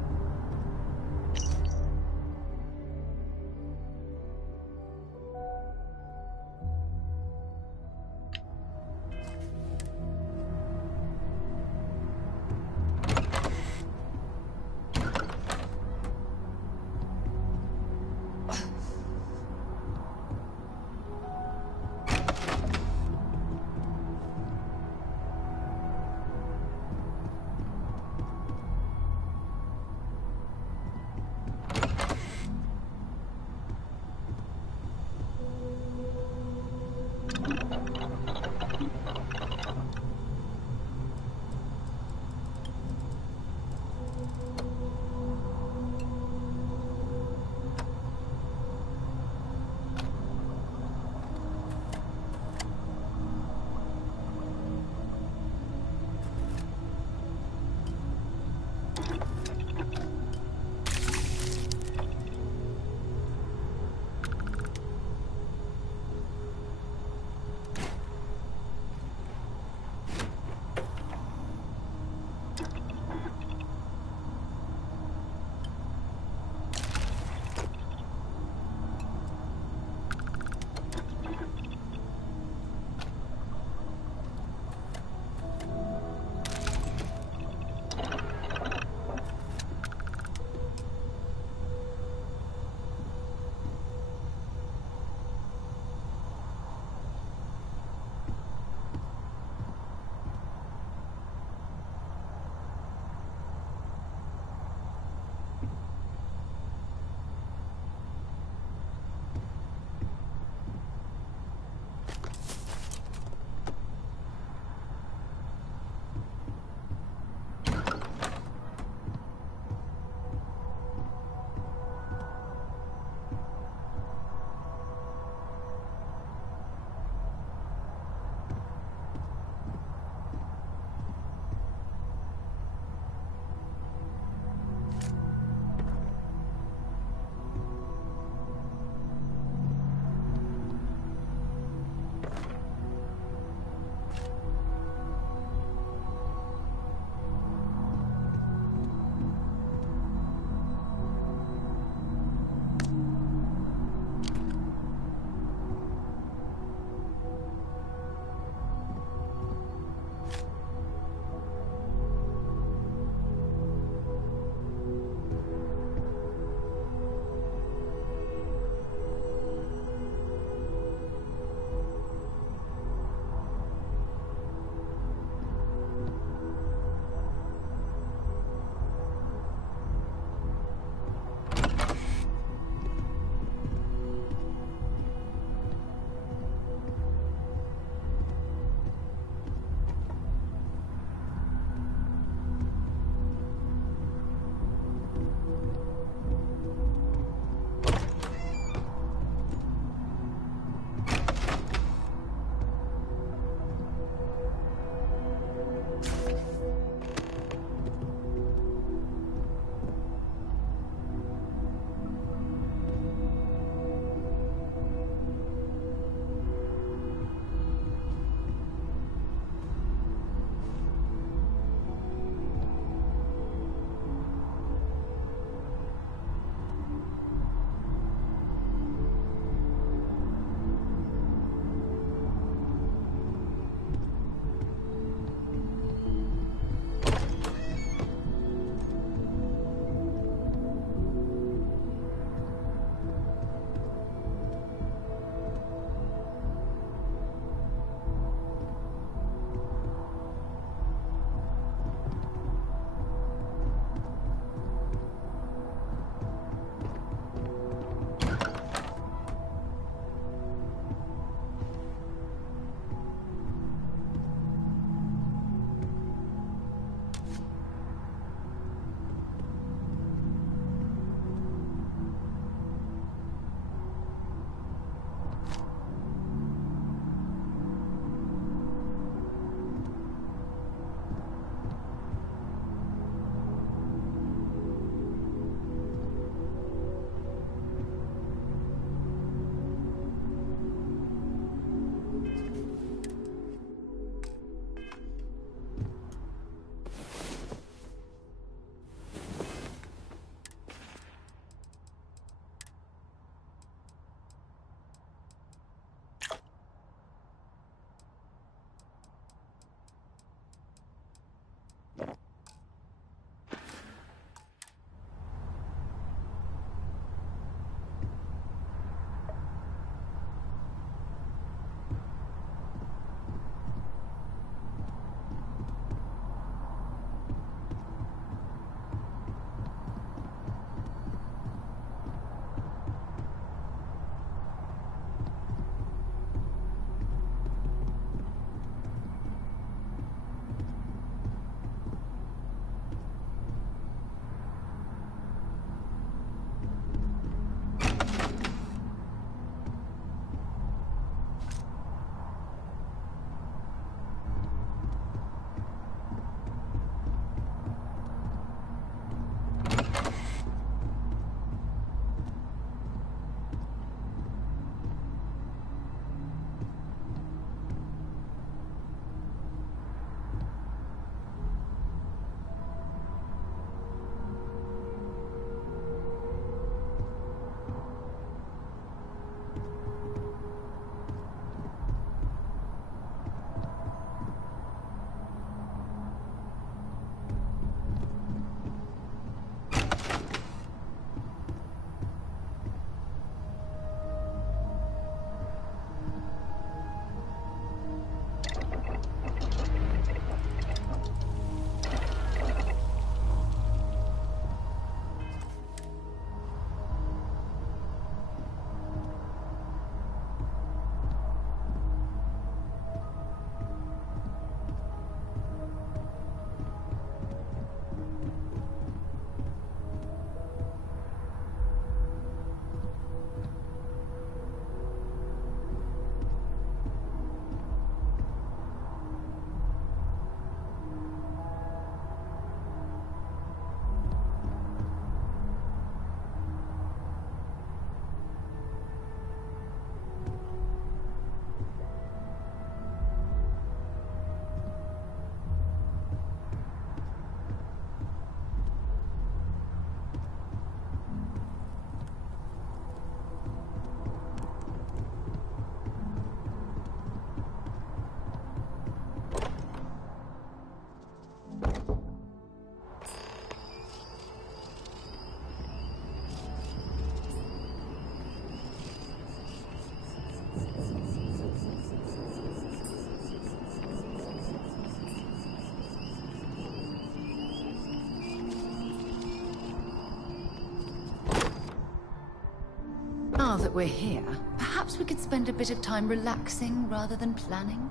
that we're here, perhaps we could spend a bit of time relaxing rather than planning?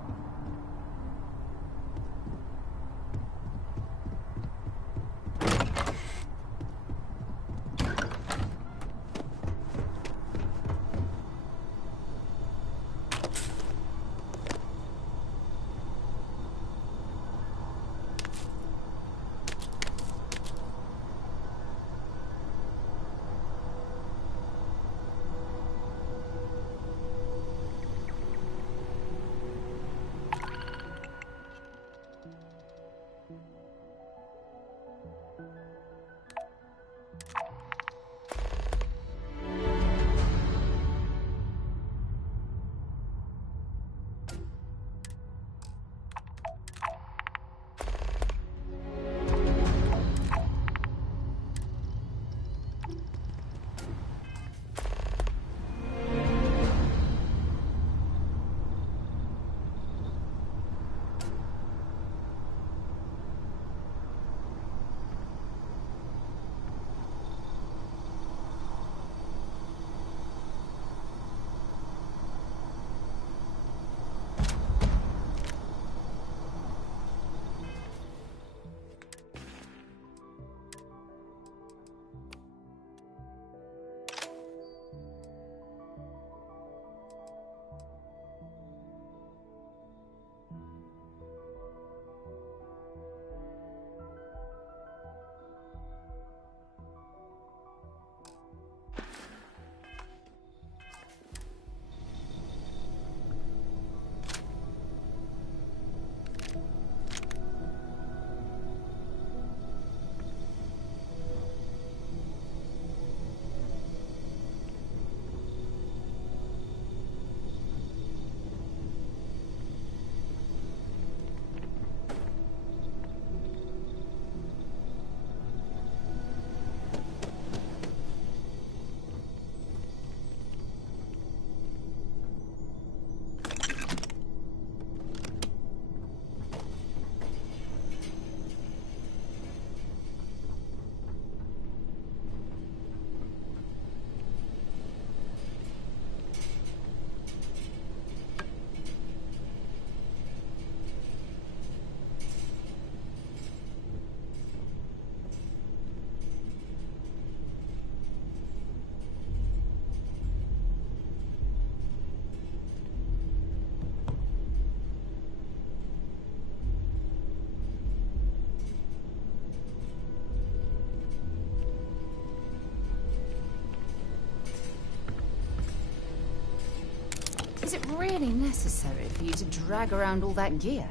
Is it really necessary for you to drag around all that gear?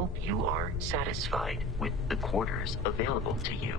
hope you are satisfied with the quarters available to you.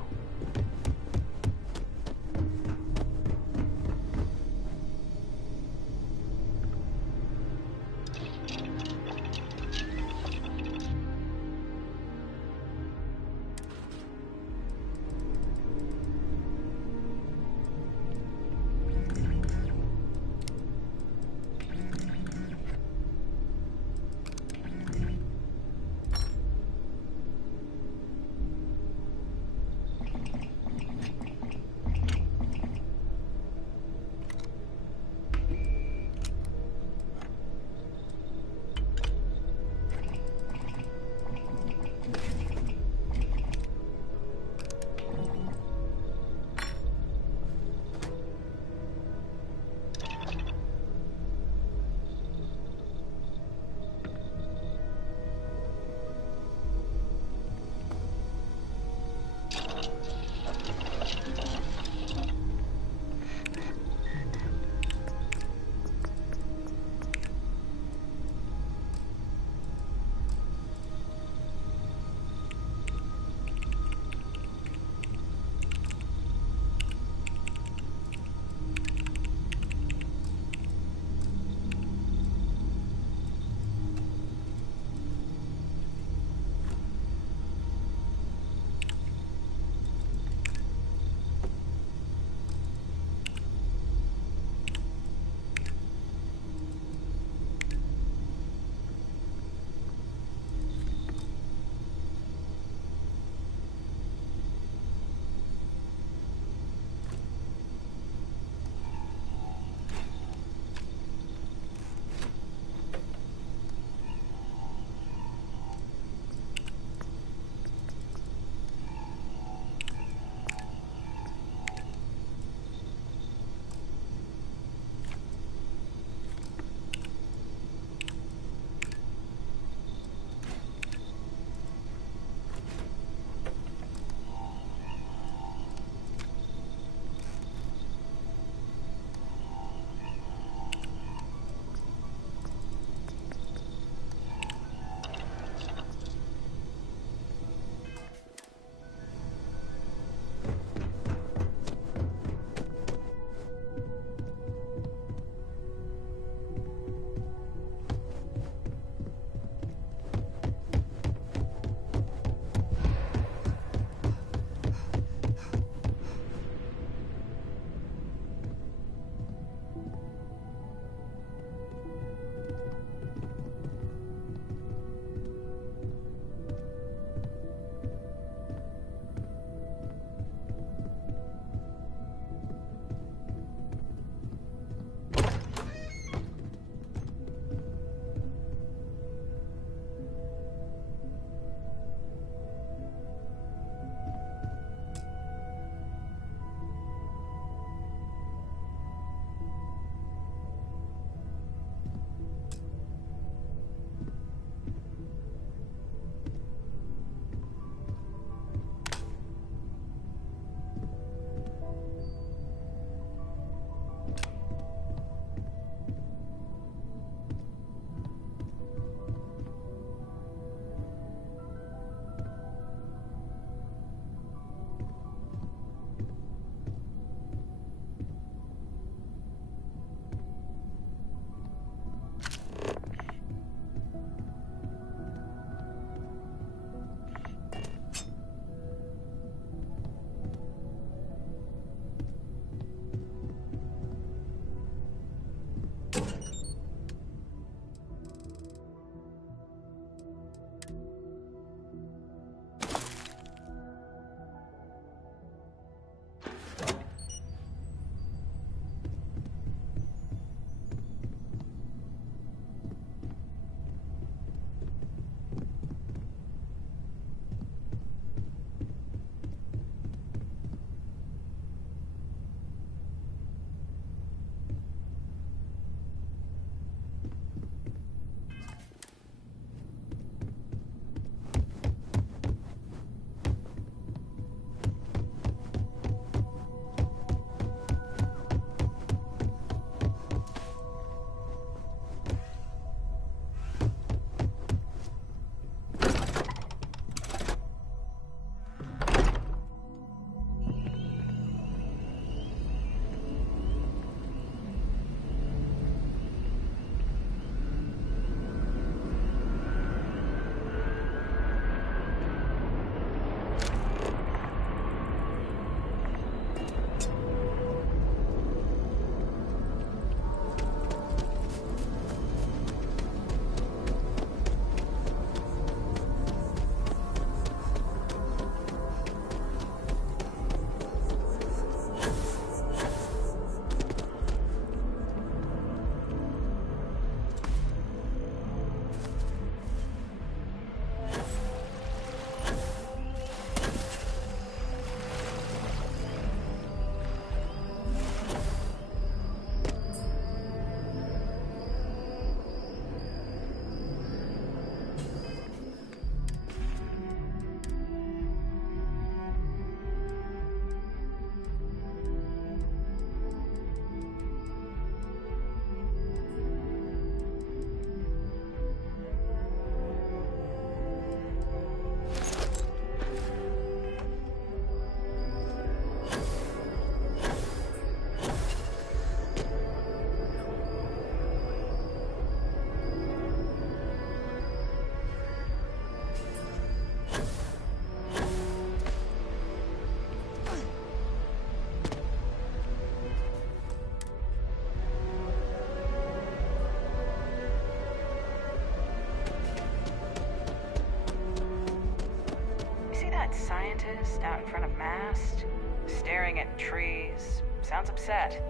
scientist out in front of mast, staring at trees. Sounds upset.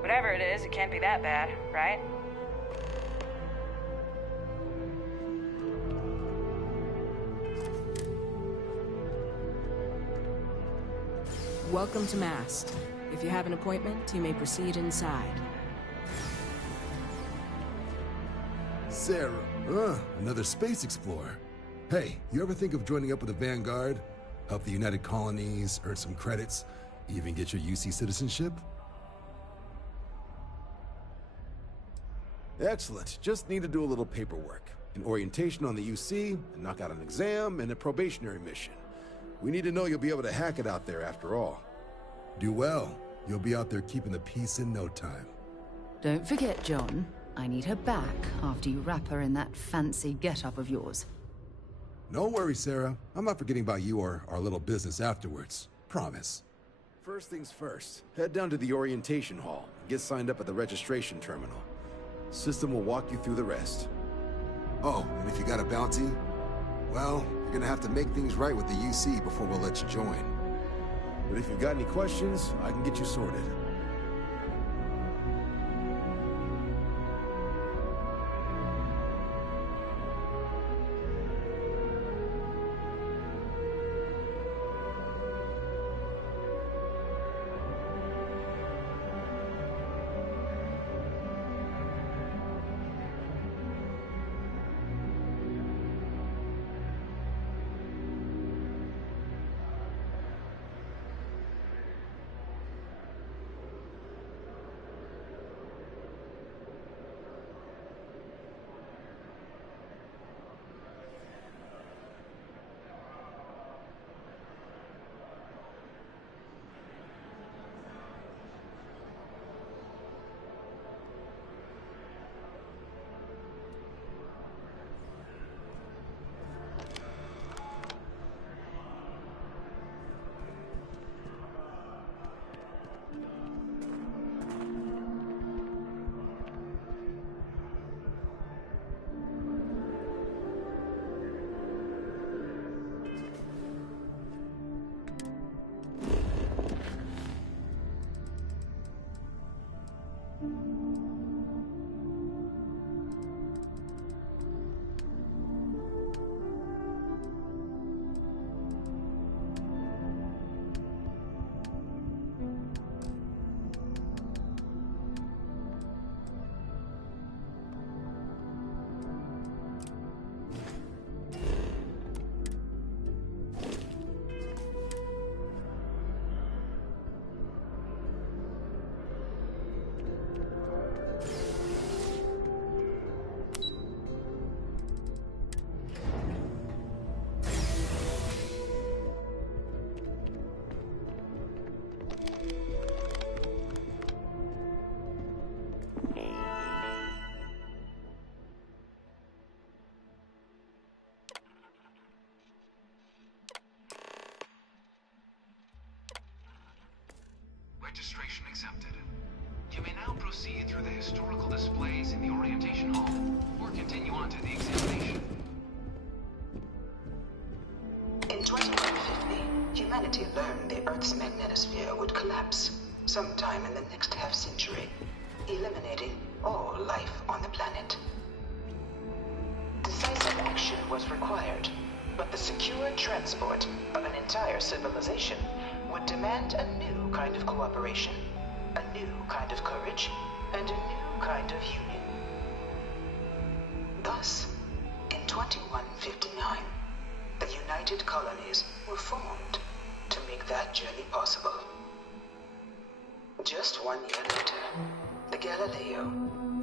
Whatever it is, it can't be that bad, right? Welcome to Mast. If you have an appointment, you may proceed inside. Sarah, another space explorer. Hey, you ever think of joining up with the Vanguard? Help the United Colonies, earn some credits, even get your UC citizenship? Excellent. Just need to do a little paperwork. An orientation on the UC, and knock out an exam, and a probationary mission. We need to know you'll be able to hack it out there after all. Do well. You'll be out there keeping the peace in no time. Don't forget, John. I need her back after you wrap her in that fancy get-up of yours. No worries, Sarah. I'm not forgetting about you or our little business afterwards. Promise. First things first. Head down to the orientation hall and get signed up at the registration terminal. System will walk you through the rest. Oh, and if you got a bounty, well, you're gonna have to make things right with the UC before we'll let you join. But if you've got any questions, I can get you sorted. Registration accepted. You may now proceed through the historical displays in the orientation hall, or continue on to the examination. In 2150, humanity learned the Earth's magnetosphere would collapse sometime in the next half-century, eliminating all life on the planet. Decisive action was required, but the secure transport of an entire civilization would demand a new kind of cooperation, a new kind of courage, and a new kind of union. Thus, in 2159, the United Colonies were formed to make that journey possible. Just 1 year later, the Galileo,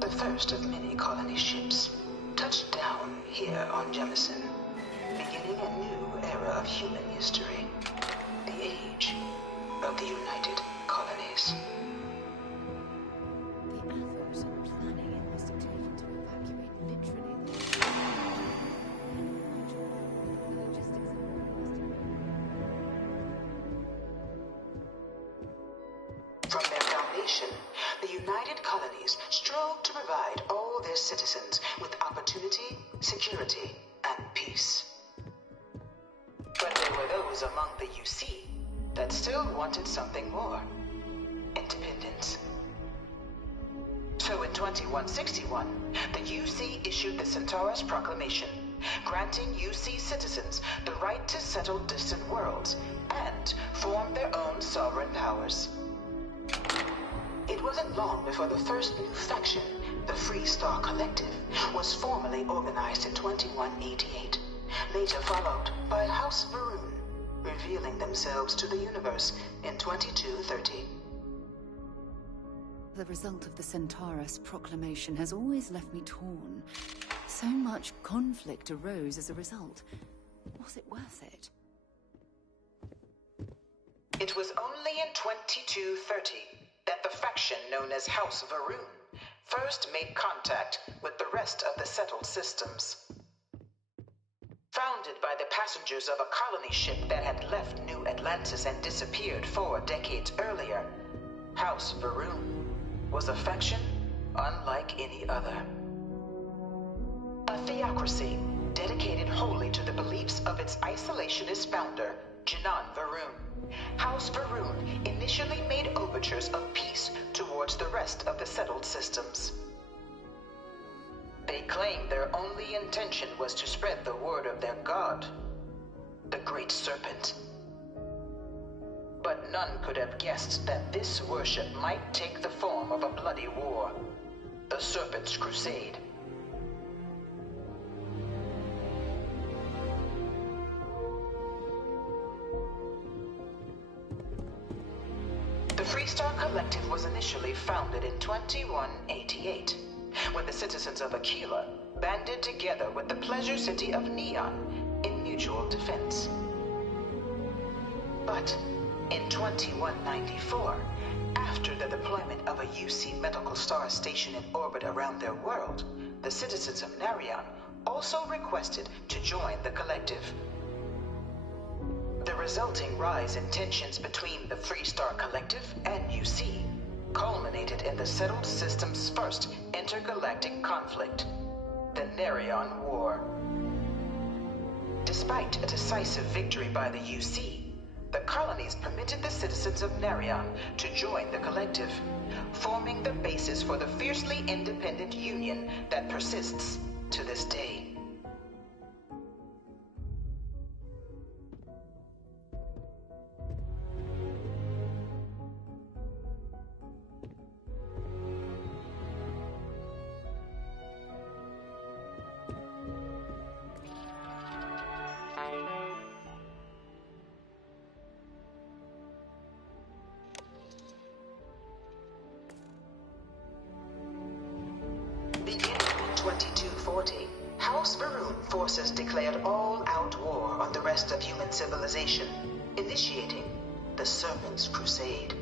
the first of many colony ships, touched down here on Jemison, beginning a new era of human history, the age of the United Colonies. The Athos and planning it must have taken to evacuate literally From their foundation, the United Colonies strove to provide all their citizens with opportunity, security, and peace. But their there were those among the UC that still wanted something more. Independence. So in 2161, the UC issued the Centaurus Proclamation, granting UC citizens the right to settle distant worlds and form their own sovereign powers. It wasn't long before the first new faction, the Free Star Collective, was formally organized in 2188, later followed by House Varun, revealing themselves to the universe in 2230. The result of the Centaurus Proclamation has always left me torn. So much conflict arose as a result. Was it worth it? It was only in 2230 that the faction known as House Varun first made contact with the rest of the settled systems. Founded by the passengers of a colony ship that had left New Atlantis and disappeared 4 decades earlier, House Varun was a faction unlike any other. A theocracy dedicated wholly to the beliefs of its isolationist founder, Janan Varun. House Varun initially made overtures of peace towards the rest of the settled systems. They claimed their only intention was to spread the word of their god, the Great Serpent. But none could have guessed that this worship might take the form of a bloody war, the Serpent's Crusade. The Freestar Collective was initially founded in 2188, when the citizens of Aquila banded together with the Pleasure City of Neon in mutual defense. But in 2194, after the deployment of a UC medical star station in orbit around their world, the citizens of Narion also requested to join the collective. The resulting rise in tensions between the Freestar Collective and UC culminated in the settled system's first intergalactic conflict, the Narion War. Despite a decisive victory by the UC, the colonies permitted the citizens of Narion to join the collective, forming the basis for the fiercely independent union that persists to this day. Beginning in 2240, House Varun forces declared all-out war on the rest of human civilization, initiating the Serpent's Crusade.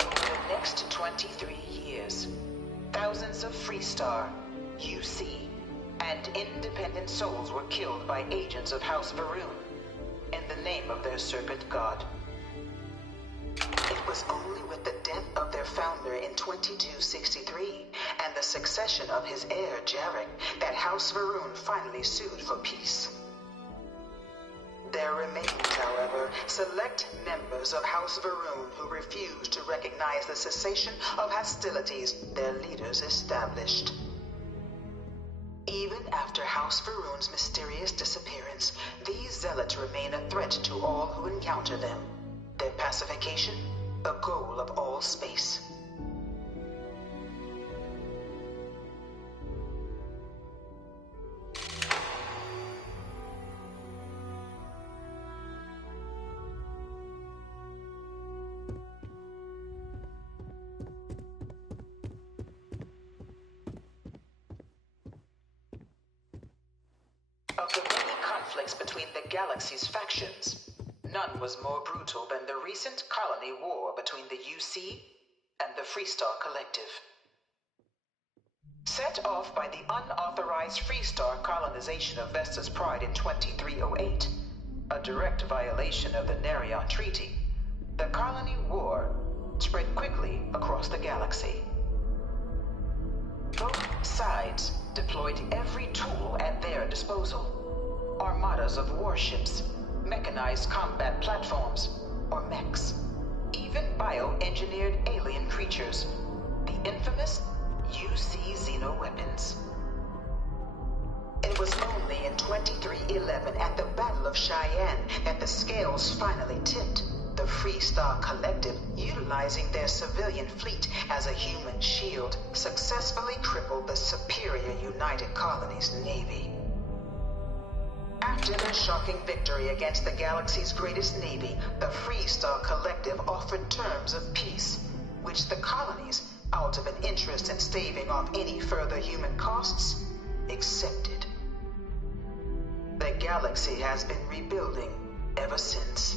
Over the next 23 years, thousands of Freestar, UC, and independent souls were killed by agents of House Varun in the name of their serpent god. It was only with the death of their founder in 2263 and the succession of his heir, Jarek, that House Varun finally sued for peace. There remained, however, select members of House Varun who refused to recognize the cessation of hostilities their leaders established. Even after House Varun's mysterious disappearance, these zealots remain a threat to all who encounter them. Their pacification, a goal of all space. Of the many conflicts between the galaxy's factions, none was more brutal than the recent colony war between the UC and the Freestar Collective. Set off by the unauthorized Freestar colonization of Vesta's Pride in 2308, a direct violation of the Narion Treaty, the colony war spread quickly across the galaxy. Both sides deployed every tool at their disposal. armadas of warships, mechanized combat platforms, or mechs, even bioengineered alien creatures, the infamous UC xenoweapons. It was only in 2311 at the Battle of Cheyenne that the scales finally tipped. The Freestar Collective, utilizing their civilian fleet as a human shield, successfully crippled the superior United Colonies Navy. After their shocking victory against the galaxy's greatest navy, the Freestar Collective offered terms of peace, which the colonies, out of an interest in staving off any further human costs, accepted. The galaxy has been rebuilding ever since.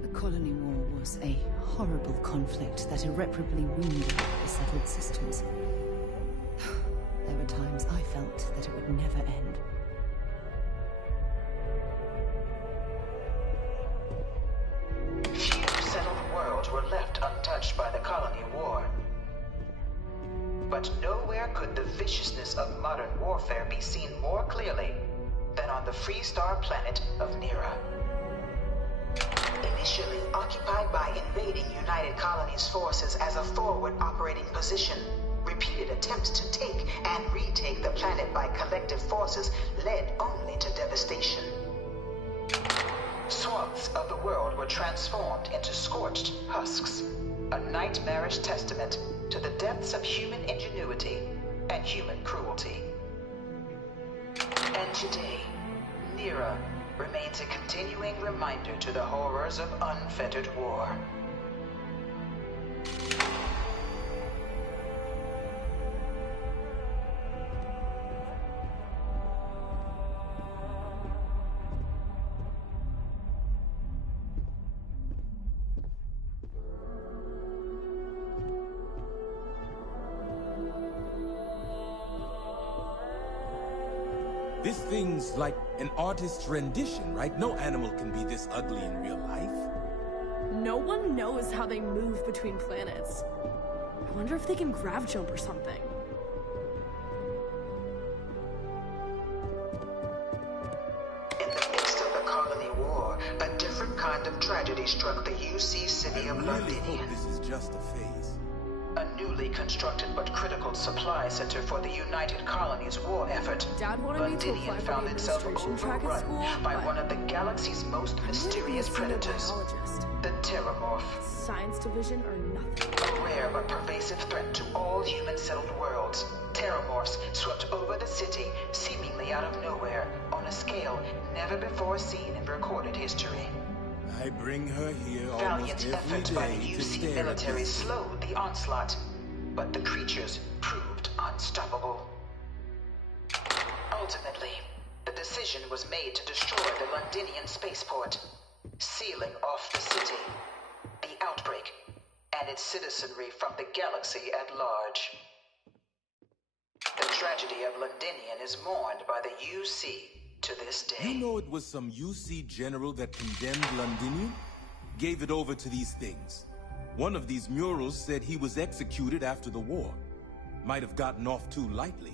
The Colony War was a horrible conflict that irreparably wounded the settled systems. There were times I felt that it would never end. Few settled worlds were left untouched by the Colony War. But nowhere could the viciousness of modern warfare be seen more clearly than on the Freestar planet of Nira. Initially occupied by invading United Colonies forces as a forward operating position, repeated attempts to take and retake the planet by collective forces led only to devastation. Swaths of the world were transformed into scorched husks, a nightmarish testament to the depths of human ingenuity and human cruelty. And today, Nira remains a continuing reminder to the horrors of unfettered war. This thing's like an artist's rendition, right? No animal can be this ugly in real life. No one knows how they move between planets. I wonder if they can grav jump or something. In the midst of the Colony War, a different kind of tragedy struck the UC city of Londinian. I hope this is just a phase. A newly constructed but critical supply center for the United Colonies war effort, Londinian found itself overrun by one of the galaxy's most mysterious predators, the Terramorph. Science division or nothing. A rare but pervasive threat to all human-settled worlds, Terramorphs swept over the city, seemingly out of nowhere, on a scale never before seen in recorded history. I bring her here Valiant almost every efforts by the day to UC stare at military this. slowed the onslaught, but the creatures proved unstoppable. Ultimately, the decision was made to destroy the Londinian spaceport, sealing off the city, the outbreak, and its citizenry from the galaxy at large. The tragedy of Londinian is mourned by the UC to this day. You know it was some UC general that condemned Londinian? Gave it over to these things. One of these murals said he was executed after the war. Might have gotten off too lightly.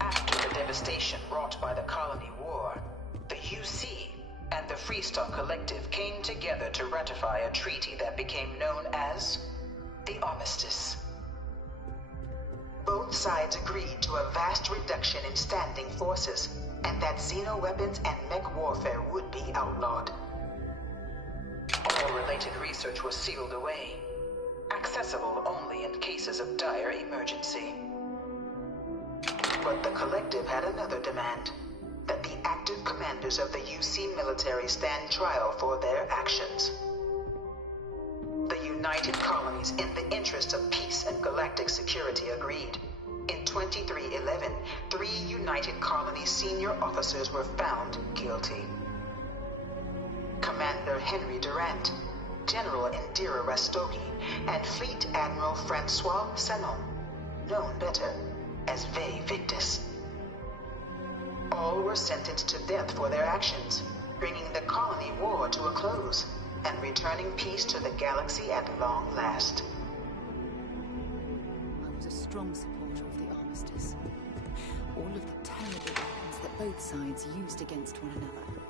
After the devastation wrought by the Colony War, the UC and the Freestar Collective came together to ratify a treaty that became known as the Armistice. Both sides agreed to a vast reduction in standing forces, and that xenoweapons and mech warfare would be outlawed. All related research was sealed away, accessible only in cases of dire emergency. But the Collective had another demand, that the active commanders of the UC military stand trial for their actions. The United Colonies, in the interest of peace and galactic security, agreed. In 2311, 3 United Colonies senior officers were found guilty. Commander Henry Durant, General Indira Rastogi, and Fleet Admiral Francois Sanon, known better as Ve Victus. All were sentenced to death for their actions, bringing the Colony War to a close and returning peace to the galaxy at long last. was a strong supporter of the armistice. All of the terrible weapons that both sides used against one another.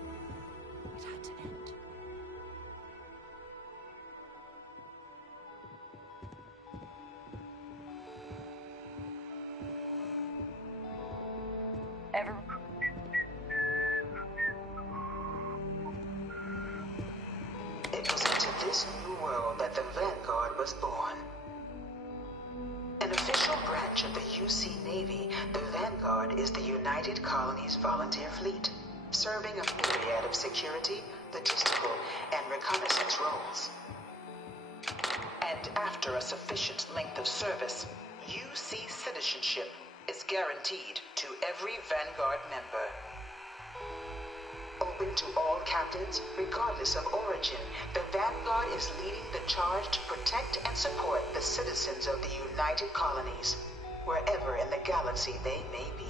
It had to end. It was into this new world that the Vanguard was born. An official branch of the UC Navy, the Vanguard is the United Colonies Volunteer Fleet, serving a myriad of security, logistical, and reconnaissance roles. And after a sufficient length of service, UC citizenship is guaranteed to every Vanguard member. Open to all captains, regardless of origin, the Vanguard is leading the charge to protect and support the citizens of the United Colonies, wherever in the galaxy they may be.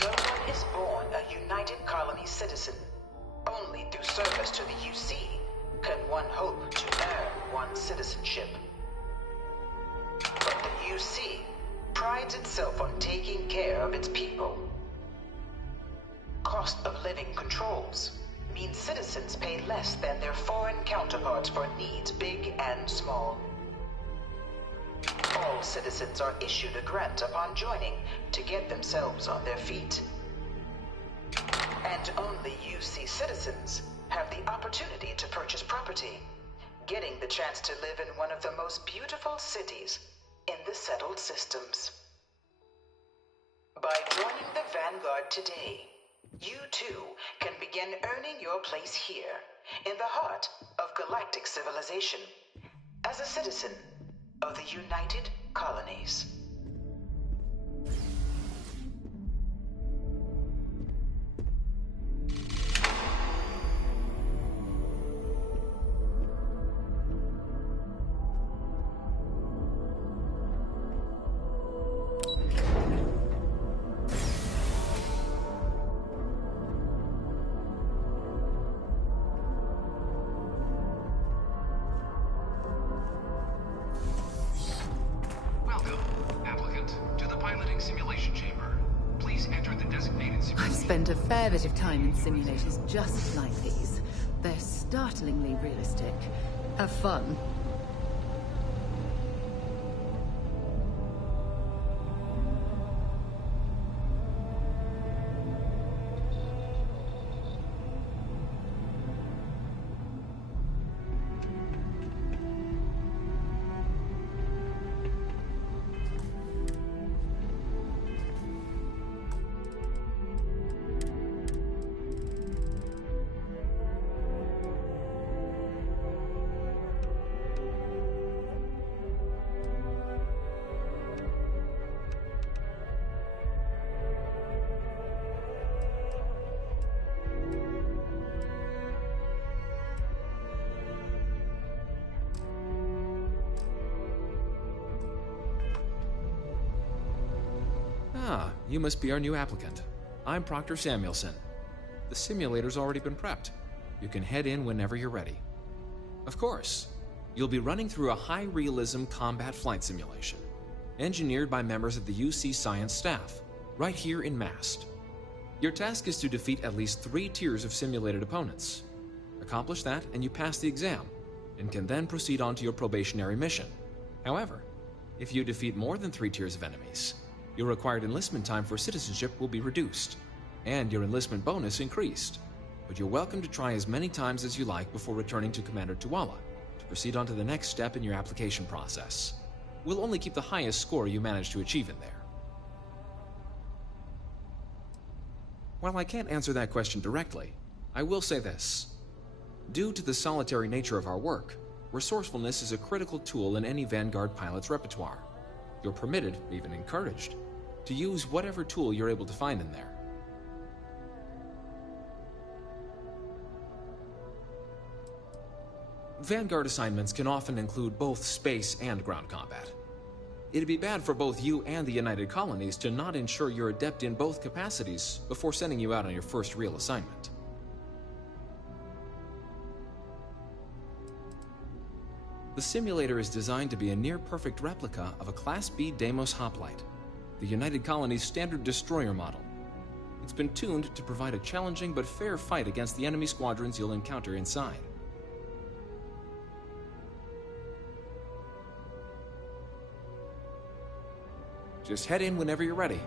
No one is born a United Colony citizen. Only through service to the UC can one hope to earn one's citizenship. But the UC prides itself on taking care of its people. Cost of living controls mean citizens pay less than their foreign counterparts for needs big and small. All citizens are issued a grant upon joining to get themselves on their feet. And only UC citizens have the opportunity to purchase property, getting the chance to live in one of the most beautiful cities in the settled systems. By joining the Vanguard today, you too can begin earning your place here, in the heart of galactic civilization, as a citizen of the United Colonies. Spent a fair bit of time in simulators just like these. They're startlingly realistic. Have fun. Ah, you must be our new applicant. I'm Proctor Samuelson. The simulator's already been prepped. You can head in whenever you're ready. Of course, you'll be running through a high-realism combat flight simulation, engineered by members of the UC science staff, right here in Mast. Your task is to defeat at least 3 tiers of simulated opponents. Accomplish that, and you pass the exam, and can then proceed on to your probationary mission. However, if you defeat more than 3 tiers of enemies, your required enlistment time for citizenship will be reduced, and your enlistment bonus increased. But you're welcome to try as many times as you like before returning to Commander Tuala to proceed on to the next step in your application process. We'll only keep the highest score you manage to achieve in there. While I can't answer that question directly, I will say this. Due to the solitary nature of our work, resourcefulness is a critical tool in any Vanguard pilot's repertoire. You're permitted, even encouraged, to use whatever tool you're able to find in there. Vanguard assignments can often include both space and ground combat. It'd be bad for both you and the United Colonies to not ensure you're adept in both capacities before sending you out on your first real assignment. The simulator is designed to be a near-perfect replica of a Class B Deimos hoplite, the United Colony's standard destroyer model. It's been tuned to provide a challenging but fair fight against the enemy squadrons you'll encounter inside. Just head in whenever you're ready.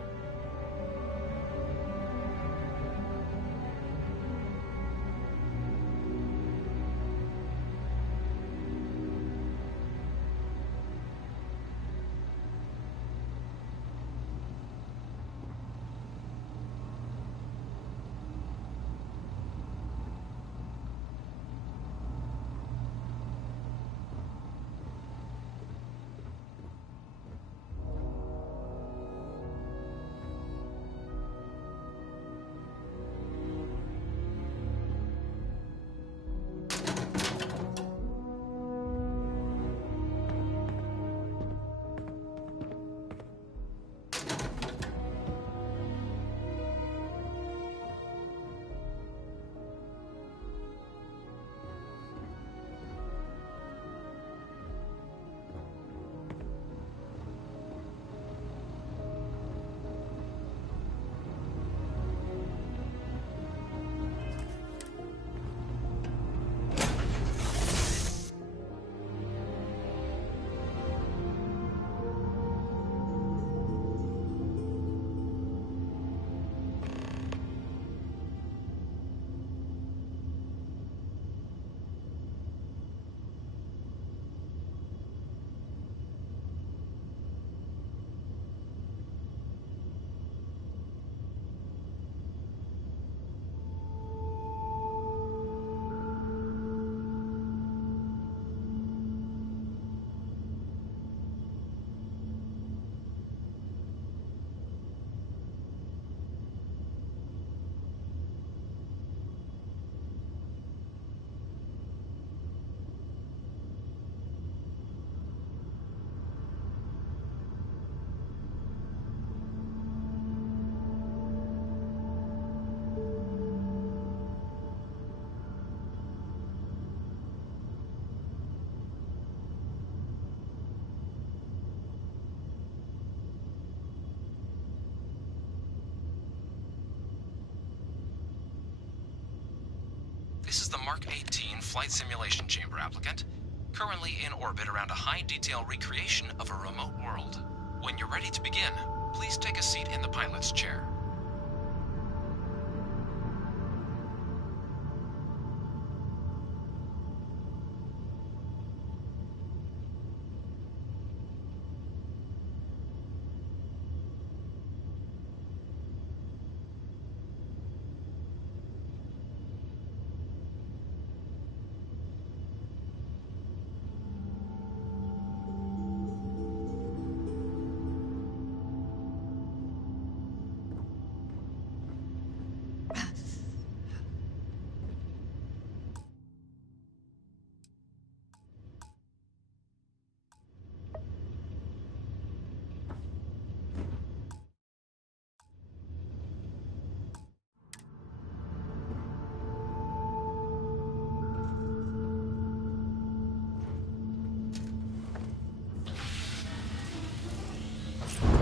This is the Mark 18 Flight Simulation Chamber applicant, currently in orbit around a high-detail recreation of a remote world. When you're ready to begin, please take a seat in the pilot's chair.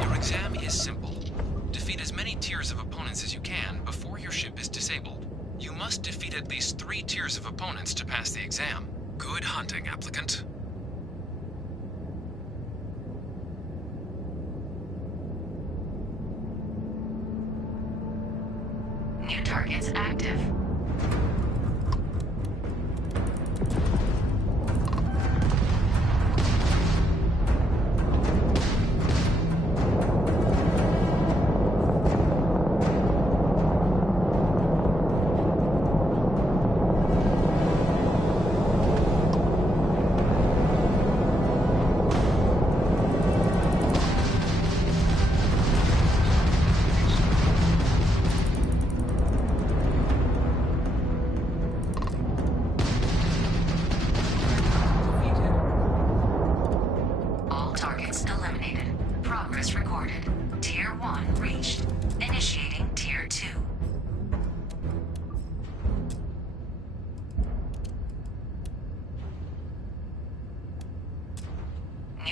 Your exam is simple. Defeat as many tiers of opponents as you can before your ship is disabled. You must defeat at least 3 tiers of opponents to pass the exam. Good hunting, applicant. New targets active.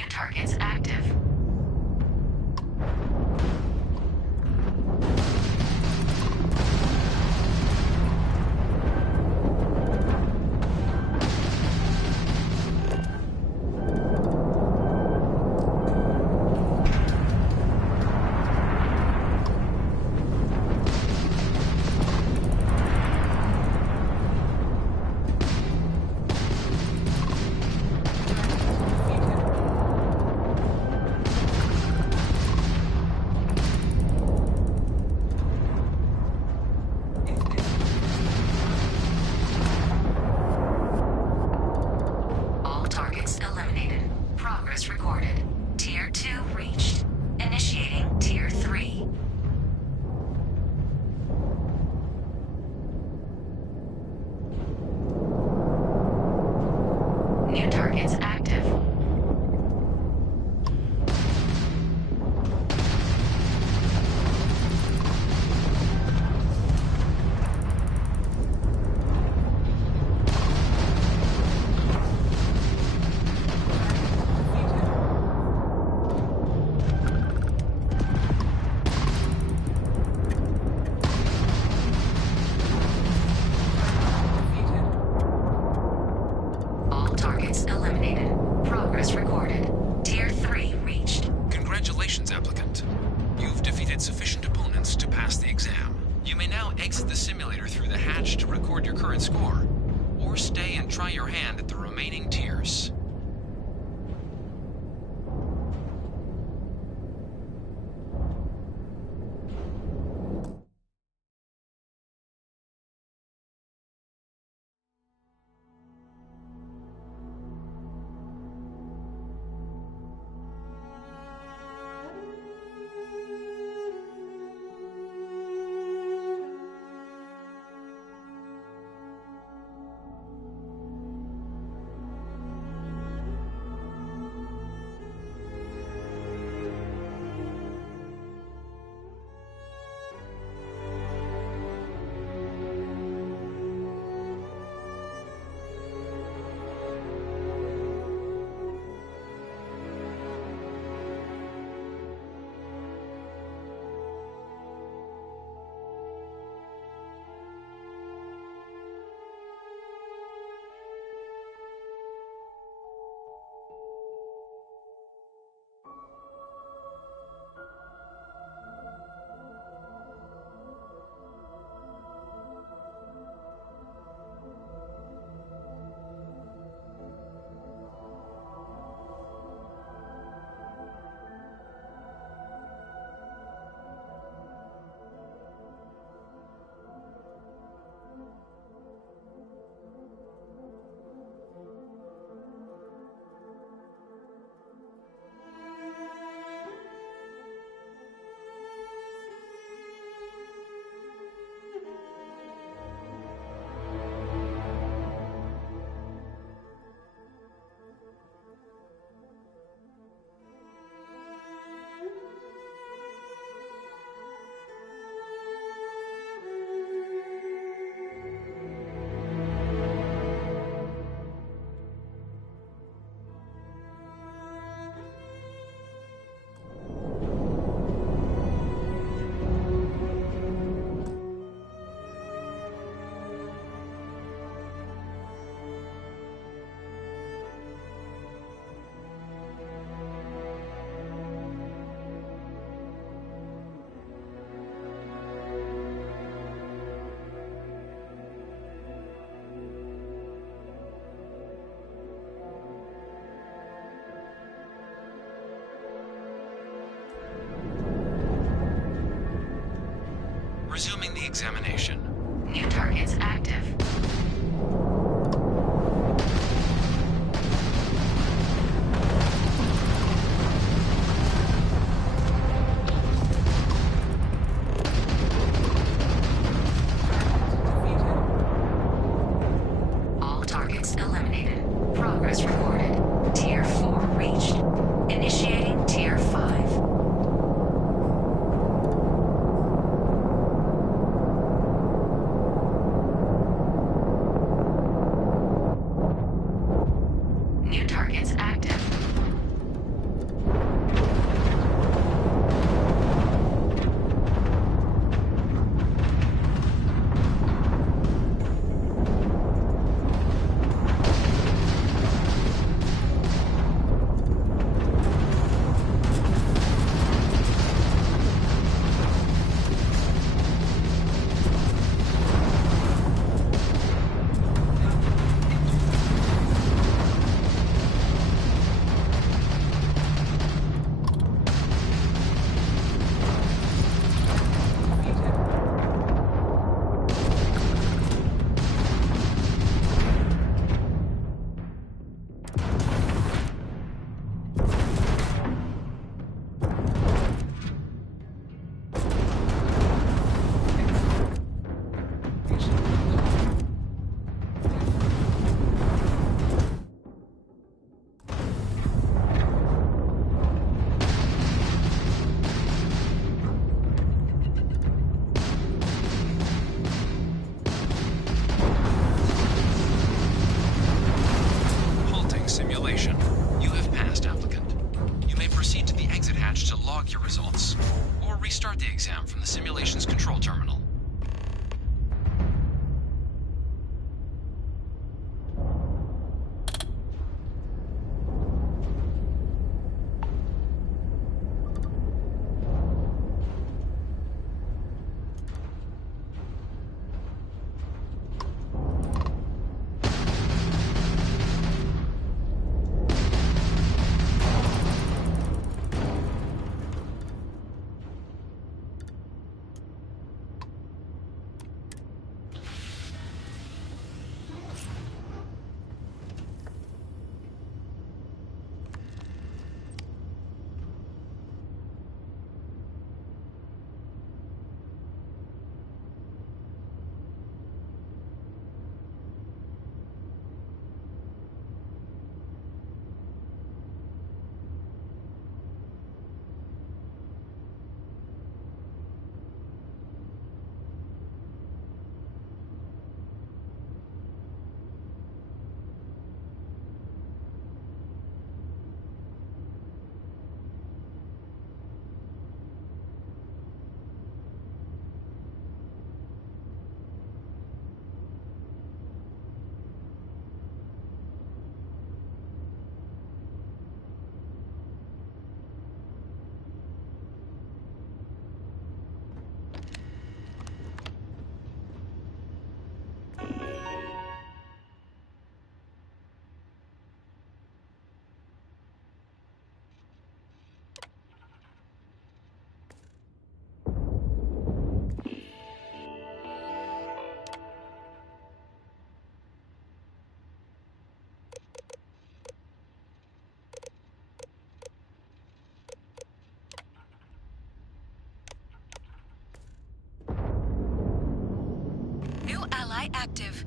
New targets active. New targets active. Resuming the examination. New targets active. All targets eliminated. Progress recorded. Tier 4 reached. Initiating Tier 5. Simulation. You have passed, applicant. You may proceed to the exit hatch to log your results, or restart the exam from the simulation's control terminal. New ally active.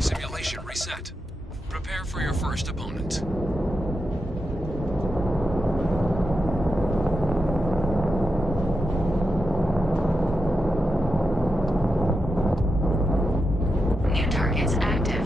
Simulation reset. Prepare for your first opponent. New targets active.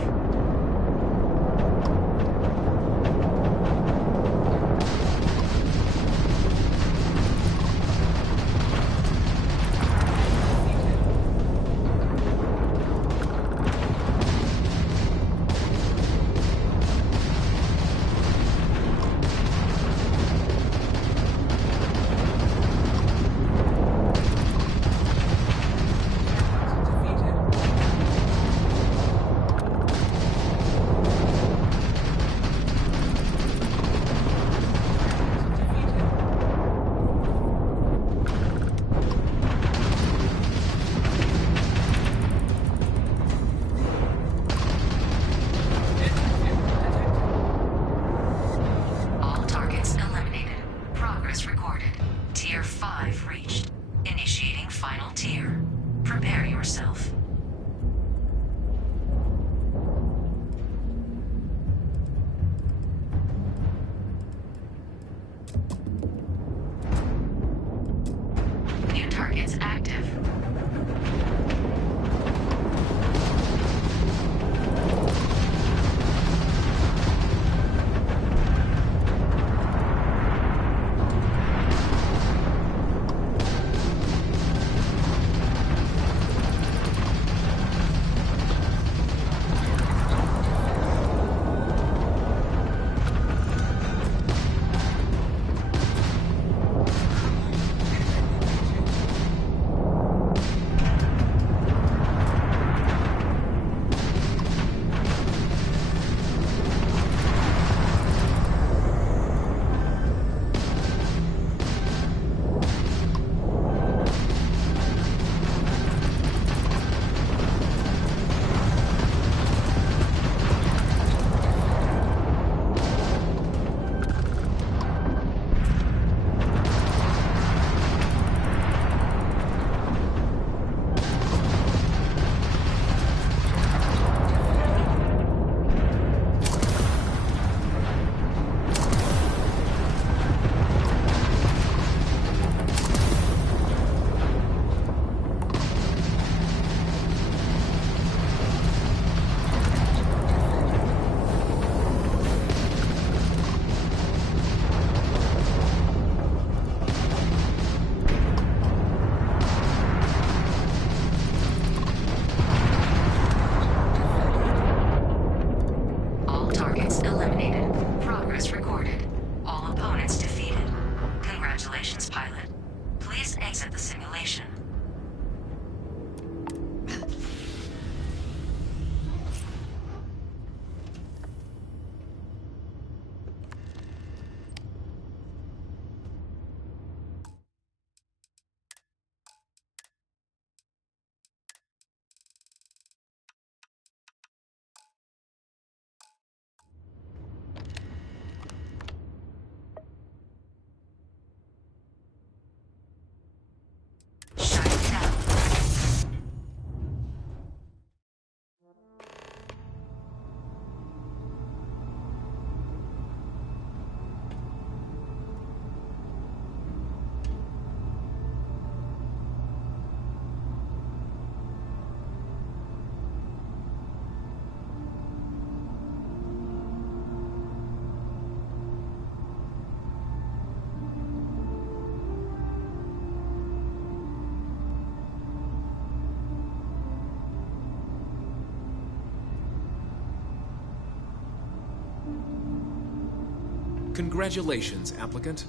Congratulations, applicant.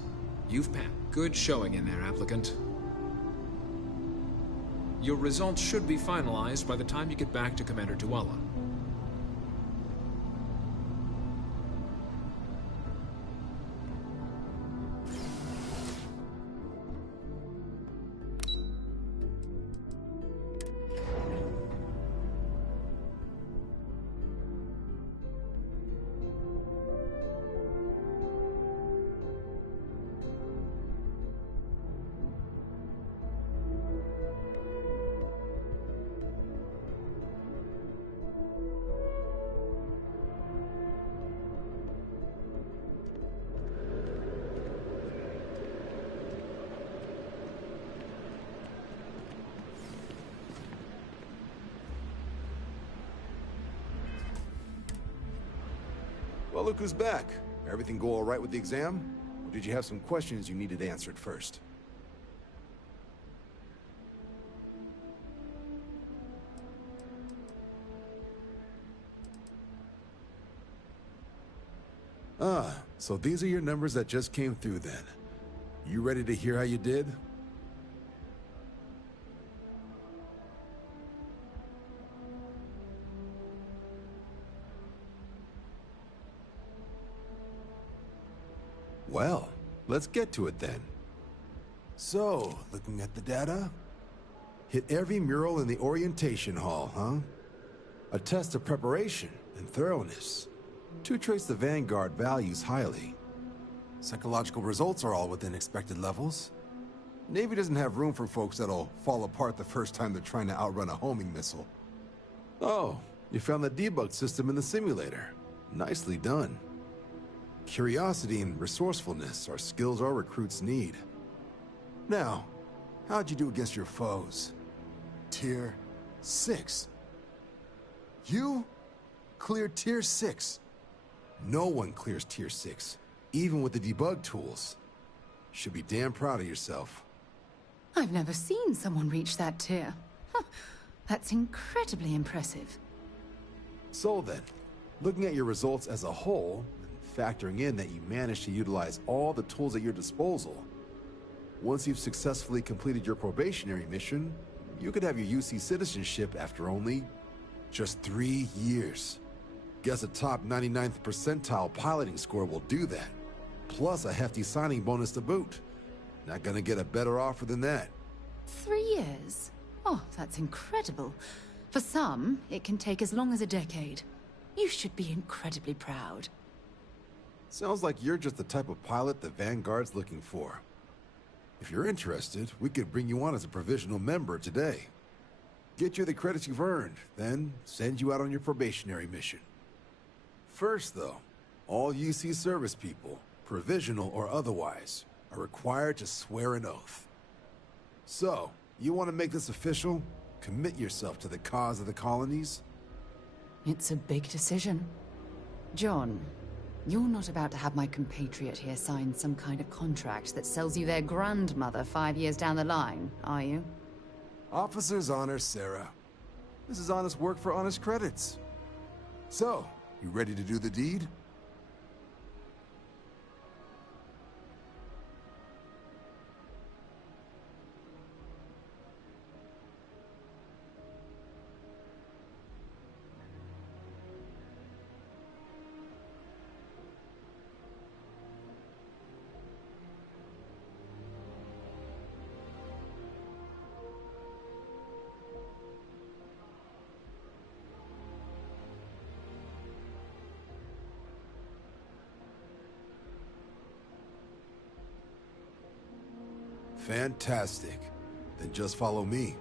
You've passed. Good showing in there, applicant. Your results should be finalized by the time you get back to Commander Tuala. Well, look who's back. Everything go all right with the exam? Or did you have some questions you needed answered first? Ah, so these are your numbers that just came through then. You ready to hear how you did? Well, let's get to it then. So, looking at the data, hit every mural in the orientation hall, huh? A test of preparation and thoroughness. Two traits the Vanguard values highly. Psychological results are all within expected levels. Navy doesn't have room for folks that'll fall apart the first time they're trying to outrun a homing missile. Oh, you found the debug system in the simulator. Nicely done. Curiosity and resourcefulness are skills our recruits need. Now, how'd you do against your foes? Tier 6. You cleared Tier 6. No one clears Tier 6, even with the debug tools. Should be damn proud of yourself. I've never seen someone reach that tier. Huh. That's incredibly impressive. So then, looking at your results as a whole, factoring in that you managed to utilize all the tools at your disposal. Once you've successfully completed your probationary mission, you could have your UC citizenship after only just 3 years. Guess a top 99th percentile piloting score will do that. Plus a hefty signing bonus to boot. Not gonna get a better offer than that. 3 years? Oh, that's incredible. For some, it can take as long as a decade. You should be incredibly proud. Sounds like you're just the type of pilot the Vanguard's looking for. If you're interested, we could bring you on as a provisional member today. Get you the credits you've earned, then send you out on your probationary mission. First, though, all UC service people, provisional or otherwise, are required to swear an oath. So, you want to make this official? Commit yourself to the cause of the colonies? It's a big decision. John, you're not about to have my compatriot here sign some kind of contract that sells you their grandmother 5 years down the line, are you? Officer's honor, Sarah. This is honest work for honest credits. So, you ready to do the deed? Fantastic. Then just follow me.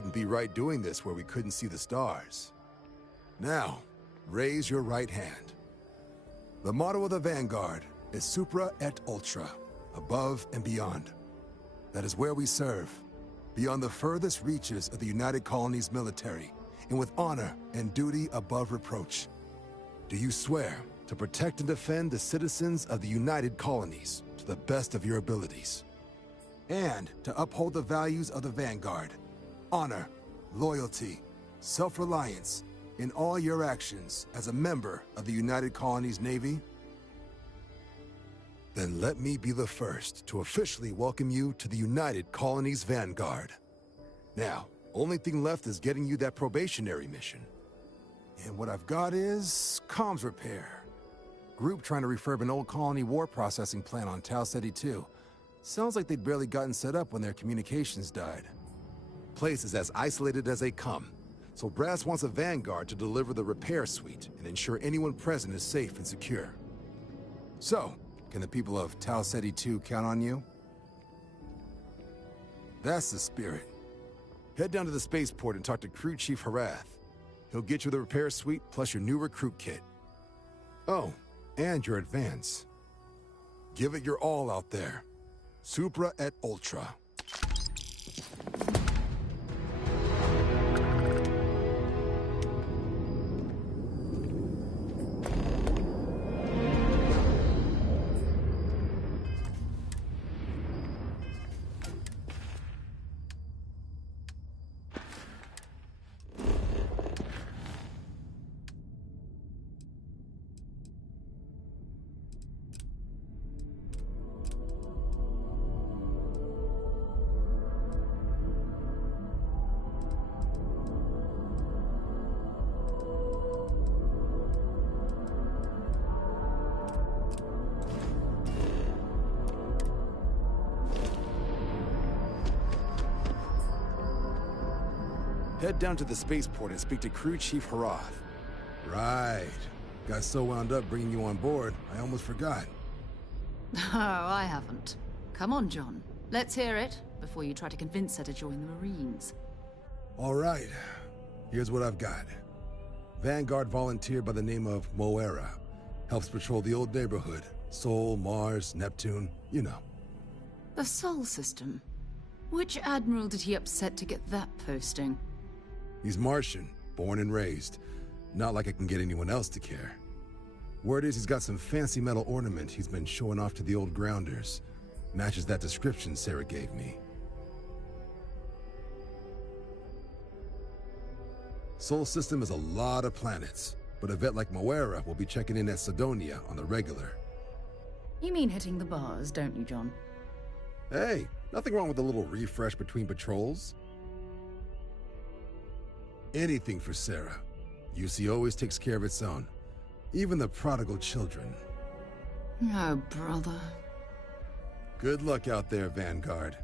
Wouldn't be right doing this where we couldn't see the stars. Now, raise your right hand. The motto of the Vanguard is Supra et Ultra, above and beyond. That is where we serve, beyond the furthest reaches of the United Colonies military, and with honor and duty above reproach. Do you swear to protect and defend the citizens of the United Colonies to the best of your abilities? And to uphold the values of the Vanguard, honor, loyalty, self-reliance, in all your actions as a member of the United Colonies Navy? Then let me be the first to officially welcome you to the United Colonies Vanguard. Now, only thing left is getting you that probationary mission. And what I've got is comms repair. Group trying to refurb an old colony war processing plant on Tau Ceti 2. Sounds like they'd barely gotten set up when their communications died. Place is as isolated as they come, so Brass wants a Vanguard to deliver the repair suite and ensure anyone present is safe and secure. So, can the people of Tau Ceti 2 count on you? That's the spirit. Head down to the spaceport and talk to Crew Chief Harath. He'll get you the repair suite plus your new recruit kit. Oh, and your advance. Give it your all out there. Supra et Ultra. Head down to the spaceport and speak to Crew Chief Harath. Right. Got so wound up bringing you on board, I almost forgot. Oh, I haven't. Come on, John. Let's hear it, before you try to convince her to join the Marines. All right. Here's what I've got. Vanguard volunteer by the name of Moera. Helps patrol the old neighborhood. Sol, Mars, Neptune, you know. The Sol system? Which admiral did he upset to get that posting? He's Martian, born and raised. Not like I can get anyone else to care. Word is he's got some fancy metal ornament he's been showing off to the old grounders. Matches that description Sarah gave me. Sol system is a lot of planets, but a vet like Moera will be checking in at Sidonia on the regular. You mean hitting the bars, don't you, John? Hey, nothing wrong with a little refresh between patrols. Anything for Sarah. UC always takes care of its own. Even the prodigal children. Oh, brother. Good luck out there, Vanguard.